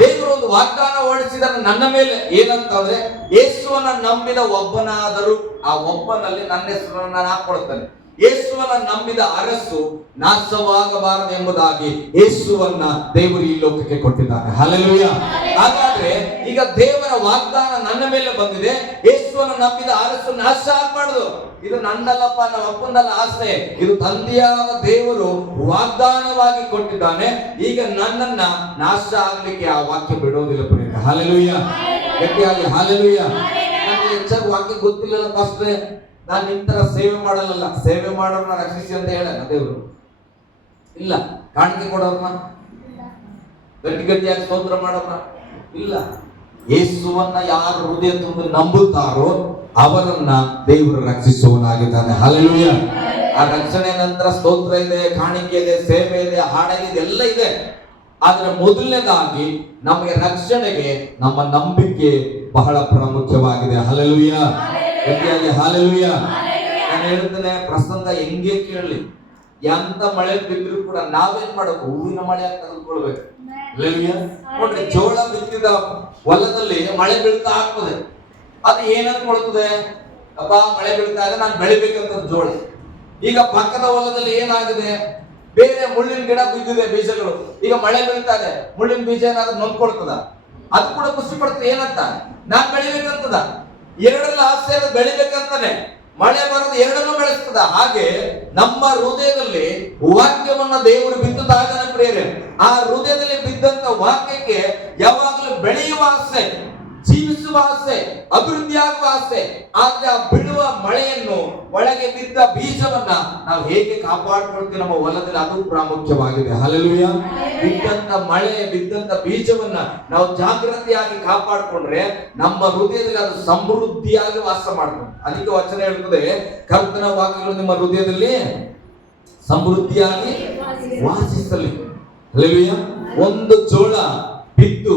ದೇವರು ಒಂದು ವಾಗ್ದಾನ ಹೊರಡಿಸಿದ ನನ್ನ ಮೇಲೆ ಏನಂತಂದ್ರೆ, ಯೇಸುವನ್ನ ನಂಬಿದ ಒಬ್ಬನಾದರೂ ಆ ಒಬ್ಬನಲ್ಲಿ ನನ್ನ ಹೆಸರನ್ನು ನಾನು ಹಾಕೊಳ್ತೇನೆ. ಯೇಸುವನ್ನ ನಂಬಿದ ಅರಸು ನಾಶವಾಗಬಾರದು ಎಂಬುದಾಗಿ ಯೇಸುವನ್ನ ದೇವರು ಈ ಲೋಕಕ್ಕೆ ಕೊಟ್ಟಿದ್ದಾನೆ. ಹಲ್ಲೆಲೂಯ. ಹಾಗಾದ್ರೆ ಈಗ ದೇವರ ವಾಗ್ದಾನ ನನ್ನ ಮೇಲೆ ಬಂದಿದೆ, ಯೇಸುವನ್ನ ನಂಬಿದ ಅರಸು ನಾಶ ಆಗಬಾರದು. ಇದು ನಂದಲ್ಲಪ್ಪ, ನಮ್ಮ ಅಪ್ಪಂದಲ್ಲ ಆಸೆ, ಇದು ತಂದೆಯಾದ ದೇವರು ವಾಗ್ದಾನವಾಗಿ ಕೊಟ್ಟಿದ್ದಾನೆ. ಈಗ ನನ್ನನ್ನ ನಾಶ ಆಗ್ಲಿಕ್ಕೆ ಆ ವಾಕ್ಯ ಬಿಡೋದಿಲ್ಲ ಪ್ರೇಮ. ಹಲ್ಲೆಲೂಯ. ಗಟ್ಟಿಯಾಗಿ ಹಲ್ಲೆಲೂಯ. ನನಗೆ ಹೆಚ್ಚಾಗಿ ವಾಕ್ಯ ಗೊತ್ತಿಲ್ಲ ಪಾಸ್ಟ್ರೆ, ನಾನು ನಿಮ್ ತರ ಸೇವೆ ಮಾಡಲ್ಲ. ಸೇವೆ ಮಾಡೋರ್ನ ರಕ್ಷಿಸಿ ಅಂತ ಹೇಳಲ್ಲ ದೇವರು. ಇಲ್ಲ. ಕಾಣಿಕೆ ಕೊಡೋರ್ನ, ಗಟ್ಟಿಯಾಗಿ ಸ್ತೋತ್ರ ಮಾಡೋರ್ನ ಇಲ್ಲ. ಯೇಸುವನ್ನ ಯಾರು ಹೃದಯ ತುಂಬ ನಂಬುತ್ತಾರೋ ಅವರನ್ನ ದೇವರು ರಕ್ಷಿಸುವನಾಗಿದ್ದಾನೆ. ಹಲ್ಲೆಲೂಯ. ಆ ರಕ್ಷಣೆ ನಂತರ ಸ್ತೋತ್ರ ಇದೆ, ಕಾಣಿಕೆ ಇದೆ, ಸೇವೆ ಇದೆ, ಹಾಡಾಗಿದೆ, ಎಲ್ಲ ಇದೆ. ಆದ್ರೆ ಮೊದಲನೇದಾಗಿ ನಮಗೆ ರಕ್ಷಣೆಗೆ ನಮ್ಮ ನಂಬಿಕೆ ಬಹಳ ಪ್ರಾಮುಖ್ಯವಾಗಿದೆ. ಹಲ್ಲೆಲೂಯ. ಗಟ್ಟಿಯಾಗಿ ಹಲ್ಲೆಲೂಯ. ನಾನು ಹೇಳ್ತೇನೆ, ಪ್ರಸಂಗ ಹೆಂಗೆ ಕೇಳಲಿ, ಎಂತ ಮಳೆ ಬಿದ್ದರೂ ಕೂಡ ನಾವೇನ್ ಮಾಡಬೇಕು? ಹೂವಿನ ಮಳೆ ಅಂತ ತೆಗೆದುಕೊಳ್ಬೇಕು. ನೋಡ್ರಿ, ಜೋಳ ಬಿತ್ತಿದ ಹೊಲದಲ್ಲಿ ಮಳೆ ಬೀಳ್ತಾ ಆಗ್ತದೆ. ಅದು ಏನಂದ್ಕೊಳ್ತದೆ? ಅಪ್ಪ ಮಳೆ ಬೀಳ್ತಾ ಇದೆ, ನಾನು ಬೆಳಿಬೇಕಂತ ಜೋಳ. ಈಗ ಪಕ್ಕದ ಹೊಲದಲ್ಲಿ ಏನಾಗಿದೆ? ಬೇರೆ ಮುಳ್ಳಿನ ಗಿಡ ಬಿದ್ದಿದೆ, ಬೀಜಗಳು. ಈಗ ಮಳೆ ಬೀಳ್ತಾ ಇದೆ, ಮುಳ್ಳಿನ ಬೀಜ ಏನಾದ್ರೂ ನೊಂದ್ಕೊಳ್ತದ? ಅದು ಕೂಡ ಖುಷಿ ಪಡ್ತದೆ. ಏನಂತ? ನಾನ್ ಬೆಳಿಬೇಕಂತದ. ಎರಡಲ್ಲ ಆಸೆ ಬೆಳಿಬೇಕಂತಾನೆ. ಮಳೆ ಬರೋದು ಎರಡನ್ನೂ ಬೆಳೆಸ್ತದ. ಹಾಗೆ ನಮ್ಮ ಹೃದಯದಲ್ಲಿ ವಾಕ್ಯವನ್ನ ದೇವರು ಬಿತ್ತುತ್ತಾಗ ಪ್ರೇರೆ, ಆ ಹೃದಯದಲ್ಲಿ ಬಿದ್ದಂತ ವಾಕ್ಯಕ್ಕೆ ಯಾವಾಗಲೂ ಬೆಳೆಯುವ ಆಸೆ, ಜೀವಿಸುವ ಆಸೆ, ಅಭಿವೃದ್ಧಿ ಆಗುವ ಆಸೆ. ಆದ್ರೆ ಆ ಬೀಳುವ ಮಳೆಯನ್ನು, ಒಳಗೆ ಬಿದ್ದ ಬೀಜವನ್ನ ನಾವು ಹೇಗೆ ಕಾಪಾಡಿಕೊಳ್ತೀವಿ ನಮ್ಮ ಹೊಲದಲ್ಲಿ, ಅದು ಪ್ರಾಮುಖ್ಯವಾಗಿದೆ. ಹಲ್ಲೆಲೂಯ. ಬಿದ್ದಂತ ಮಳೆ, ಬಿದ್ದಂತ ಬೀಜವನ್ನ ನಾವು ಜಾಗೃತಿಯಾಗಿ ಕಾಪಾಡಿಕೊಂಡ್ರೆ ನಮ್ಮ ಹೃದಯದಲ್ಲಿ ಅದು ಸಮೃದ್ಧಿಯಾಗಿ ವಾಸ ಮಾಡ್ಕೊಂಡು. ಅದಕ್ಕೆ ವಚನ ಹೇಳ್ತದೆ, ಕರ್ತನ ವಾಕ್ಯಗಳು ನಿಮ್ಮ ಹೃದಯದಲ್ಲಿ ಸಮೃದ್ಧಿಯಾಗಿ ವಾಸಿಸಲಿ. ಹಲ್ಲೆಲೂಯ. ಒಂದು ಜೋಳ ಬಿದ್ದು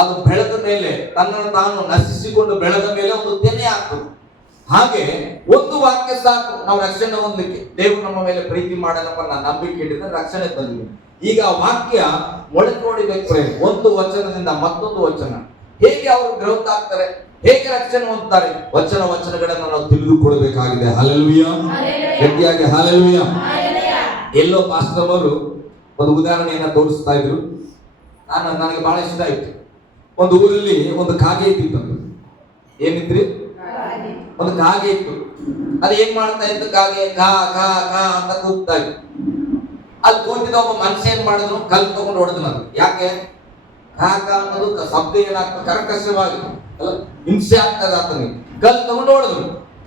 ಅದು ಬೆಳೆದ ಮೇಲೆ, ತನ್ನನ್ನು ತಾನು ನಶಿಸಿಕೊಂಡು ಬೆಳೆದ ಮೇಲೆ ಒಂದು ತೆನೆ ಆಗ್ತದೆ. ಹಾಗೆ ಒಂದು ವಾಕ್ಯ ಸಾಕು ನಾವು ರಕ್ಷಣೆ ಹೊಂದಲಿಕ್ಕೆ. ದೇವರು ನಮ್ಮ ಮೇಲೆ ಪ್ರೀತಿ ಮಾಡನಪ್ಪ, ನಾನು ನಂಬಿಕೆ ಇಟ್ಟಿದ್ರೆ ರಕ್ಷಣೆ ತಂದಿದೆ. ಈಗ ಆ ವಾಕ್ಯ ಮೊಳಕೆ ಹೊಡಿಬೇಕು. ಒಂದು ವಚನದಿಂದ ಮತ್ತೊಂದು ವಚನ ಹೇಗೆ ಅವರು ಗ್ರೌತ್ ಆಗ್ತಾರೆ, ಹೇಗೆ ರಕ್ಷಣೆ ಹೊಂದ್ತಾರೆ, ವಚನಗಳನ್ನು ನಾವು ತಿಳಿದುಕೊಳ್ಬೇಕಾಗಿದೆ. ಹಲ್ಲೆಲೂಯ. ಗಟ್ಟಿಯಾಗಿ ಹಲ್ಲೆಲೂಯ. ಎಲ್ಲೋ ಪಾಸ್ಟರ್ ಅವರು ಒಂದು ಉದಾಹರಣೆಯನ್ನ ತೋರಿಸ್ತಾ ಇದ್ರು. ನನಗೆ ಬಹಳ ಇಷ್ಟ ಆಯ್ತು. ಒಂದು ಊರಲ್ಲಿ ಒಂದು ಕಾಗೆ ಇತ್ತು. ಏನಿದ್ರಿ? ಒಂದು ಕಾಗೆ ಇತ್ತು. ಅದು ಏನ್ ಮಾಡ್ತಾ ಇತ್ತು? ಕಾಗೆ ಕಾ ಕಾ ಕಾ ಅಂತ ಕೂಗ್ತಾ ಇತ್ತು. ಅಲ್ಲಿ ಕೂತಿದ್ದ ಒಬ್ಬ ಮನುಷ್ಯ ಏನ್ ಮಾಡಿದ್ರು? ಕಲ್ಲು ತಗೊಂಡು ಹೊಡೆದ್ರು. ಅದು ಯಾಕೆ? ಕಾ ಕಾ ಅನ್ನೋದು ಶಬ್ದ ಏನಾಗ್ತದೆ? ಕರ್ಕಶವಾಗಿ ಅಲ್ಲ, ಹಿಂಸೆ ಆಗ್ತದೆ ಆತನಿಗೆ. ಕಲ್ಲು ತಗೊಂಡು ಹೊಡೆದ್ರು.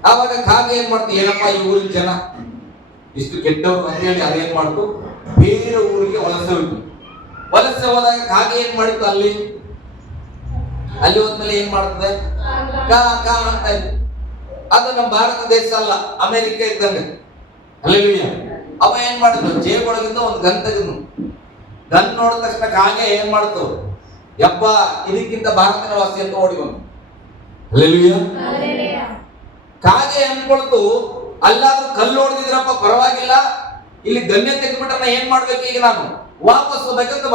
ಆವಾಗ ಕಾಗೆ ಏನ್ ಮಾಡ್ತು? ಏನಪ್ಪಾ ಈ ಊರಿನ ಜನ ಇಷ್ಟು ಕೆಟ್ಟವರು ಅಂತ ಹೇಳಿ ಅದೇನ್ ಮಾಡ್ತು? ಬೇರೆ ಊರಿಗೆ ವಲಸೆ ಹೋಯ್ತು. ವಲಸೆ ಹೋದಾಗ ಕಾಗೆ ಏನ್ ಮಾಡಿತ್ತು? ಅಲ್ಲಿ ಹೋದ್ಮೇಲೆ ಏನ್ ಮಾಡ್ತದೆ? ಕಾ ಕಾ ಅಂತ ಇತ್ತು. ಅದು ನಮ್ಮ ಭಾರತ ದೇಶ ಅಲ್ಲ, ಅಮೆರಿಕ ಇದ್ದಂಗೆ. ಹಲ್ಲೆಲೂಯ. ಅವ ಏನ್ ಮಾಡಿದ್ರು? ಜೇಬೊಳಗಿಂದ ಒಂದು ಗನ್ ತೆಗೆದು, ಗನ್ ನೋಡಿದ ತಕ್ಷಣ ಕಾಗೆ ಏನ್ ಮಾಡ್ತು? ಯಪ್ಪ, ಇದಕ್ಕಿಂತ ಭಾರತದ ವಾಸಿ ಅಂತ ಓಡಿ ಬಂತು. ಹಲ್ಲೆಲೂಯ. ಕಾಗೆ ಅನ್ಕೊಳ್ತು, ಅಲ್ಲಾದ್ರೂ ಕಲ್ಲು ಹೊಡೆದಿದ್ರಪ್ಪ ಪರವಾಗಿಲ್ಲ, ಇಲ್ಲಿ ಗನ್ನೆ ತೆಗೆದ್ಬಿಟ್ರೆ ಏನ್ ಮಾಡ್ಬೇಕು? ಈಗ ನಾನು ವಾಪಸ್ ಹೋಗ್ಬೇಕಂತ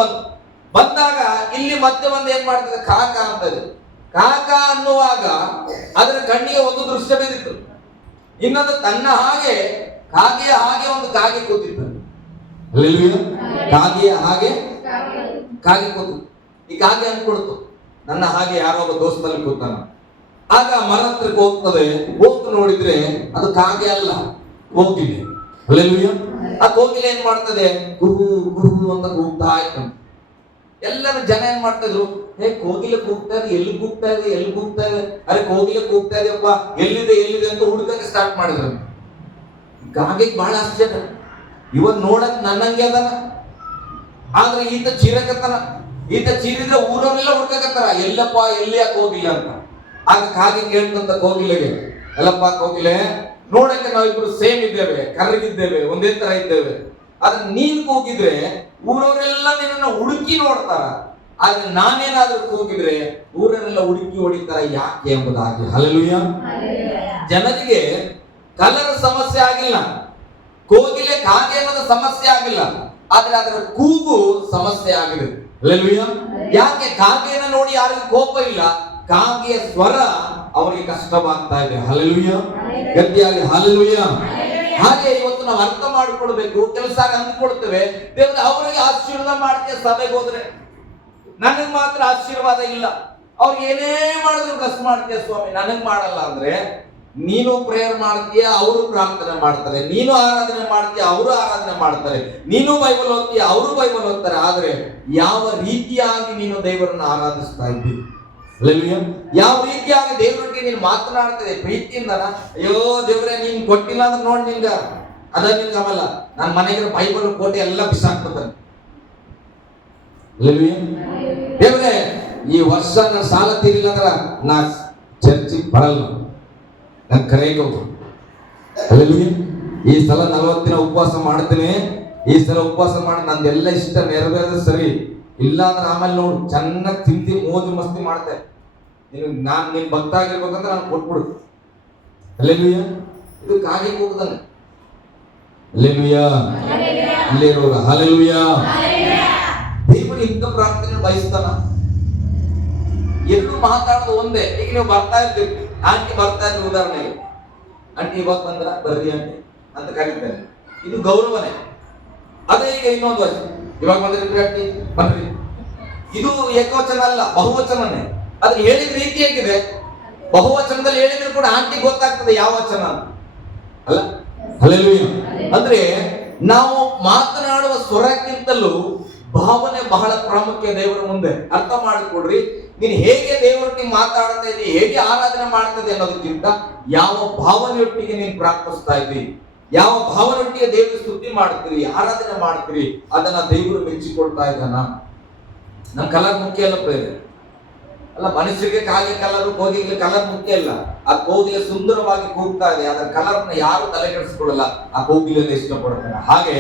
ಬಂದಾಗ ಇಲ್ಲಿ ಮತ್ತೆ ಒಂದು ಏನ್ ಮಾಡ್ತದೆ? ಕಾಕ ಅಂತದೆ. ಕಾಕ ಅನ್ನುವಾಗ ಅದರ ಕಣ್ಣಿಗೆ ಒಂದು ದೃಶ್ಯ ಬಿದ್ದಿತ್ತು. ಇನ್ನೊಂದು ತನ್ನ ಹಾಗೆ ಕಾಗೆಯ ಹಾಗೆ ಒಂದು ಕಾಗೆ ಕೂತಿತ್ತು. ಕಾಗೆಯ ಹಾಗೆ ಕಾಗೆ ಕೂತು. ಈ ಕಾಗೆ ಅನ್ಕೊಡ್ತು, ನನ್ನ ಹಾಗೆ ಯಾರೋ ಒಬ್ಬ ದೋಸ್ತಲ್ಲಿ ಕೂತಾನ. ಆಗ ಮರ ಹತ್ರಕ್ಕೆ ಹೋಗ್ತದೆ, ಹೋಗಿ ನೋಡಿದ್ರೆ ಅದು ಕಾಗೆ ಅಲ್ಲ, ಕೋಗಿಲೆ. ಹಲ್ಲೆಲೂಯಾ. ಆ ಕೋಗಿಲೆ ಏನ್ ಮಾಡ್ತದೆ, ಕುಹು ಕುಹು ಅಂತ ಕೂಗ್ತಾ ಇತ್ತು. ಎಲ್ಲರೂ ಜನ ಏನ್ ಮಾಡ್ತಿದ್ರು, ಕೋಗಿಲೆ ಕೂಗ್ತಾ ಇದೆ, ಎಲ್ಲಿ ಕೂಗ್ತಾ ಇದೆ, ಎಲ್ಲಿ ಕೂಗ್ತಾ ಇದೆ, ಅರೆ ಕೋಗಿಲೆ ಕೂಗ್ತಾ ಇದೆಯಪ್ಪ, ಎಲ್ಲಿದೆ ಎಲ್ಲಿದೆ ಅಂತ ಹುಡುಕಕ್ಕೆ ಸ್ಟಾರ್ಟ್ ಮಾಡಿದ್ರು. ಕಾಗೆ ಬಹಳ ಆಶ್ಚರ್ಯ, ಇವನ್ ನೋಡಕ್ ನನ್ನಂಗೆ ಅದನ, ಆದ್ರೆ ಈತ ಚೀರಕತ್ತನ, ಈತ ಚೀರಿದ್ರೆ ಊರವರೆಲ್ಲ ಹುಡ್ಕಕತ್ತಾರ, ಎಲ್ಲಪ್ಪ ಎಲ್ಲಿ ಯಾಕೆ ಹೋಗಿಲ್ಲ ಅಂತ. ಆಗ ಕಾಗೆ ಕೇಳ್ತಂತ ಕೋಗಿಲೆಗೆ, ಎಲ್ಲಪ್ಪ ಕೋಗಿಲೆ, ನೋಡಕ್ಕೆ ನಾವಿಬ್ರು ಸೇಮ್ ಇದ್ದೇವೆ, ಕರ್ರಗಿದ್ದೇವೆ, ಒಂದೇ ತರ ಇದ್ದೇವೆ, ಆದ್ರೆ ನೀನ್ ಕೂಗಿದ್ರೆ ಊರವರೆಲ್ಲ ನಿನ್ನ ಹುಡುಕಿ ನೋಡ್ತಾರ, ಆದ್ರೆ ನಾನೇನಾದ್ರೂ ಕೂಗಿದ್ರೆ ಊರನ್ನೆಲ್ಲ ಹುಡುಕಿ ಹೊಡಿತಾರ, ಯಾಕೆ ಎಂಬುದಾಗಿ. ಹಲ್ಲೆಲೂಯಾ. ಜನರಿಗೆ ಕಲರ್ ಸಮಸ್ಯೆ ಆಗಿಲ್ಲ, ಕೋಗಿಲೆ ಕಾಗೆ ಅನ್ನೋದು ಸಮಸ್ಯೆ ಆಗಿಲ್ಲ, ಆದ್ರೆ ಅದರ ಕೂಗು ಸಮಸ್ಯೆ ಆಗಿದೆ. ಹಲ್ಲೆಲೂಯಾ. ಯಾಕೆ ಕಾಗೆಯನ್ನು ನೋಡಿ ಯಾರಿಗೂ ಕೋಪ ಇಲ್ಲ, ಕಾಗೆಯ ಸ್ವರ ಅವರಿಗೆ ಕಷ್ಟವಾಗ್ತಾ ಇದೆ. ಹಲ್ಲೆಲೂಯಾ. ಗಟ್ಟಿಯಾಗಿ ಹಲ್ಲೆಲೂಯಾ. ಹಾಗೆ ಇವತ್ತು ನಾವು ಅರ್ಥ ಮಾಡಿಕೊಳ್ಬೇಕು. ಕೆಲಸ ಅಂದ್ಕೊಳ್ತೇವೆ, ದೇವರ ಅವರಿಗೆ ಆಶೀರ್ವಾದ ಮಾಡ್ತೀಯ ಸಭೆಗೆ ಹೋದ್ರೆ, ನನಗ್ ಮಾತ್ರ ಆಶೀರ್ವಾದ ಇಲ್ಲ, ಅವ್ರಿಗೆ ಏನೇ ಮಾಡಿದ್ರು ಬ್ಲಸ್ ಮಾಡ್ತೀಯ ಸ್ವಾಮಿ, ನನಗ್ ಮಾಡಲ್ಲ ಅಂದ್ರೆ ನೀನು ಪ್ರೇಯರ್ ಮಾಡ್ತೀಯ, ಅವರು ಪ್ರಾರ್ಥನೆ ಮಾಡ್ತಾರೆ, ನೀನು ಆರಾಧನೆ ಮಾಡ್ತೀಯ, ಅವರು ಆರಾಧನೆ ಮಾಡ್ತಾರೆ, ನೀನು ಬೈಬಲ್ ಓದ್ತೀಯ, ಅವರು ಬೈಬಲ್ ಓದ್ತಾರೆ, ಆದ್ರೆ ಯಾವ ರೀತಿಯಾಗಿ ನೀನು ದೇವರನ್ನು ಆರಾಧಿಸ್ತಾ ಇದ್ದೀವಿ, ಯಾವ ರೀತಿಯಾಗಿ ದೇವರೊಟ್ಟಿಗೆ ನೀನು ಮಾತನಾಡ್ತದೆ ಪ್ರೀತಿಯಿಂದ, ಅಯ್ಯೋ ದೇವ್ರೆ ನೀನ್ ಕೊಟ್ಟಿಲ್ಲ ಅಂದ್ರೆ ನೋಡಿ ನಿಂಗ ಅದ ನಿಂಗ ಆಮಲ್ಲ ನನ್ನ ಮನೆಗೆ ಬೈಬಲ್ ಕೋಟೆ ಎಲ್ಲ ಬಿಸಾಕ್ಬಿಡ್ತಾನೆ. ದೇವ್ರೆ ಈ ವರ್ಷ ನನ್ನ ಸಾಲ ತೀರಿಲ್ಲ ಅಂದ್ರ ನಾ ಚರ್ಚಿಗೆ ಬರಲ್ಲ, ನನ್ ಕರೆಗೆ ಹೋಗು. ಈ ಸಲ 40 ದಿನ ಉಪವಾಸ ಮಾಡ್ತೇನೆ, ಈ ಸಲ ಉಪವಾಸ ಮಾಡಿ ನಂದೆಲ್ಲ ಇಷ್ಟ ನೆರವೇರಿದ್ರೆ ಸರಿ, ಇಲ್ಲ ಅಂದ್ರೆ ಆಮೇಲೆ ನೋಡು ಚೆನ್ನಾಗಿ ತಿಂತಿ ಮೋಜು ಮಸ್ತಿ ಮಾಡ್ತೆ, ನಾನ್ ನಿನ್ ಭಕ್ತ ಆಗಿರ್ಬೇಕಂದ್ರೆ ನಾನು ಕೊಟ್ಬಿಡು. ಹಲ್ಲೆಲೂಯಾ. ಇದು ಕಾಗೆ ಕೂಗ್ದಂಗೆ. ಹಲ್ಲೆಲೂಯಾ. ಇಲ್ಲೇ ಇರೋಗ ಹಲ್ಲೆಲೂಯಾ. ದೇವರು ಇಂಥ ಪ್ರಾರ್ಥನೆ ಬಯಸ್ತಾನ. ಎಲ್ಲೂ ಮಾತಾಡೋದು ಒಂದೇ. ಈಗ ನೀವು ಬರ್ತಾ ಇರ್ತೀರಿ, ಆಂಟಿ ಬರ್ತಾ ಇದ್ರೆ ಉದಾಹರಣೆಗೆ, ಆಂಟಿ ಇವಾಗ ಬಂದ್ರ ಬರ್ರಿ ಆಂಟಿ ಅಂತ ಕರೀತಾರೆ, ಇದು ಗೌರವನೇ. ಅದೇ ಈಗ ಇನ್ನೊಂದು ವರ್ಷ, ಇವಾಗ ಬಂದ್ರಿ ಆಂಟಿ ಬರ್ರಿ, ಇದು ಏಕವಚನ ಅಲ್ಲ, ಬಹುವಚನನೇ. ಅದ್ರ ಹೇಳಿದ ರೀತಿ ಹೇಗಿದೆ, ಬಹುವಚನದಲ್ಲಿ ಹೇಳಿದ್ರು ಕೂಡ ಆಂಟಿ ಗೊತ್ತಾಗ್ತದೆ ಯಾವ ವಚನ ಅಲ್ಲ. ಹಲ್ಲೆಲೂಯಾ. ಅಂದ್ರೆ ನಾವು ಮಾತನಾಡುವ ಸ್ವರಕ್ಕಿಂತಲೂ ಭಾವನೆ ಬಹಳ ಪ್ರಾಮುಖ್ಯ ದೇವರ ಮುಂದೆ. ಅರ್ಥ ಮಾಡಿಕೊಡ್ರಿ, ನೀನು ಹೇಗೆ ದೇವರೊಟ್ಟಿಗೆ ಮಾತಾಡ್ತಾ ಇದ್ದೀವಿ, ಹೇಗೆ ಆರಾಧನೆ ಮಾಡ್ತದೆ ಅನ್ನೋದಕ್ಕಿಂತ ಯಾವ ಭಾವನೆಯೊಟ್ಟಿಗೆ ನೀನು ಪ್ರಾರ್ಥಿಸ್ತಾ ಇದ್ದೀವಿ, ಯಾವ ಭಾವನೆಯೊಟ್ಟಿಗೆ ದೇವರು ಸ್ತುತಿ ಮಾಡ್ತೀರಿ, ಆರಾಧನೆ ಮಾಡ್ತೀರಿ, ಅದನ್ನ ದೇವರು ಮೆಚ್ಚಿಕೊಳ್ತಾ ಇದ್ದಾನ. ನಮ್ ಕಲರ್ ಮುಖ್ಯ ಅಲ್ಲ ಪ್ರೇರೆ ಅಲ್ಲ, ಮನುಷ್ಯರಿಗೆ ಕಾಗೆ ಕಲರ್, ಕೋಗಿಗೆ ಕಲರ್ ಮುಖ್ಯ ಇಲ್ಲ. ಆ ಕೋಗಿಲೆ ಸುಂದರವಾಗಿ ಕೂಗ್ತಾ ಇದೆ, ಅದರ ಕಲರ್ನ ಯಾರು ತಲೆ ಕೆಡಿಸ್ಕೊಳ್ಳಲ್ಲ, ಆ ಕೋಗಿಲೆಯನ್ನು ಇಷ್ಟಪಡ್ತಾರೆ. ಹಾಗೆ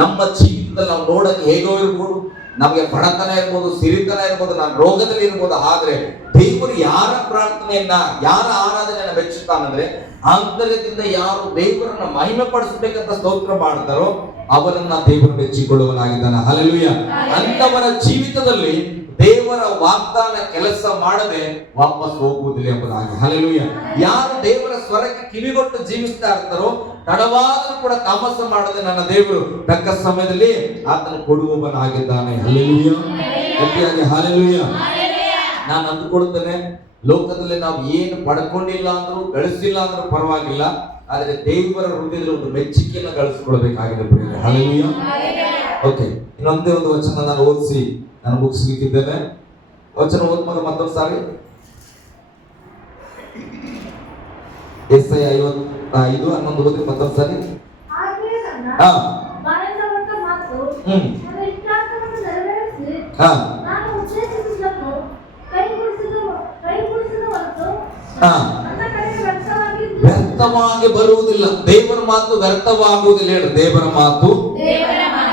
ನಮ್ಮ ಜೀವಿತದಲ್ಲಿ ನಾವು ನೋಡಕ್ಕೆ ಹೇಗೋ ಇರ್ಬೋದು, ನಮಗೆ ಬಡತನ ಇರ್ಬೋದು, ಸಿರಿತನ ಇರ್ಬೋದು, ನಾನು ರೋಗದಲ್ಲಿ ಇರ್ಬೋದು, ಆದ್ರೆ ದೇವರು ಯಾರ ಪ್ರಾರ್ಥನೆಯನ್ನ, ಯಾರ ಆರಾಧನೆಯನ್ನ ಮೆಚ್ಚುತ್ತಾನಂದ್ರೆ ಆಂತರ್ಯದಿಂದ ಯಾರು ದೇವರನ್ನ ಮಹಿಮೆ ಪಡಿಸಬೇಕಂತ ಸ್ತೋತ್ರ ಮಾಡ್ತಾರೋ ಅವರನ್ನ ದೇವರು ಮೆಚ್ಚಿಕೊಳ್ಳುವನಾಗಿದ್ದಾನೆ. ಹಲ್ಲೆಲೂಯಾ. ಅಂತವರ ಜೀವಿತದಲ್ಲಿ ದೇವರ ವಾಗ್ದಾನ ಕೆಲಸ ಮಾಡದೆ ವಾಪಸ್ ಹೋಗುವುದಿಲ್ಲ ಎಂಬುದಾಗಿ. ಹಲ್ಲೆಲೂಯಾ. ಯಾರು ದೇವರ ಸ್ವರಕ್ಕೆ ಕಿವಿಗೊಟ್ಟು ಜೀವಿಸ್ತಾ ಇರ್ತಾರೋ ತಡವಾದರೂ ಕೂಡ ತಾಮಸ ಮಾಡದೆ ನನ್ನ ದೇವರು ತಕ್ಕ ಸಮಯದಲ್ಲಿ ಆತನ ಕೊಡುವವನಾಗಿದ್ದಾನೆ. ಹಲ್ಲೆಲೂಯಾ. ಗಟ್ಟಿಯಾಗಿ ಹಲ್ಲೆಲೂಯಾ. ನಾನು ಅಂದುಕೊಳ್ತೇನೆ, ಲೋಕದಲ್ಲಿ ನಾವು ಏನು ಪಡ್ಕೊಂಡಿಲ್ಲ ಅಂದ್ರೂ ಗಳಿಸಿಲ್ಲ ಅಂದ್ರೂ ಪರವಾಗಿಲ್ಲ, ಆದ್ರೆ ದೇವರ ಹೃದಯದಲ್ಲಿ ಒಂದು ಮೆಚ್ಚುಗೆಯನ್ನು ಗಳಿಸಿಕೊಳ್ಬೇಕಾಗಿದೆ. ಹಲ್ಲೆಲೂಯಾ. ಓಕೆ, ಇನ್ನೊಂದೇ ಒಂದು ವಚನ ನಾನು ಓದಿಸಿ ನಾನು ಮುಗಿಸಲಿಕ್ಕಿದ್ದೇನೆ. ವಚನ ಓದ್ಬೋದು ಮತ್ತೊಂದು ಸಾರಿ. ಯೆಶಾಯ 55:11 ಓದಿ ಮತ್ತೊಂದು ಸಾರಿ. ವ್ಯರ್ಥವಾಗಿ ಬರುವುದಿಲ್ಲ. ದೇವರ ಮಾತು ವ್ಯರ್ಥವಾಗುವುದಿಲ್ಲ. ಹೇಳಿ, ದೇವರ ಮಾತು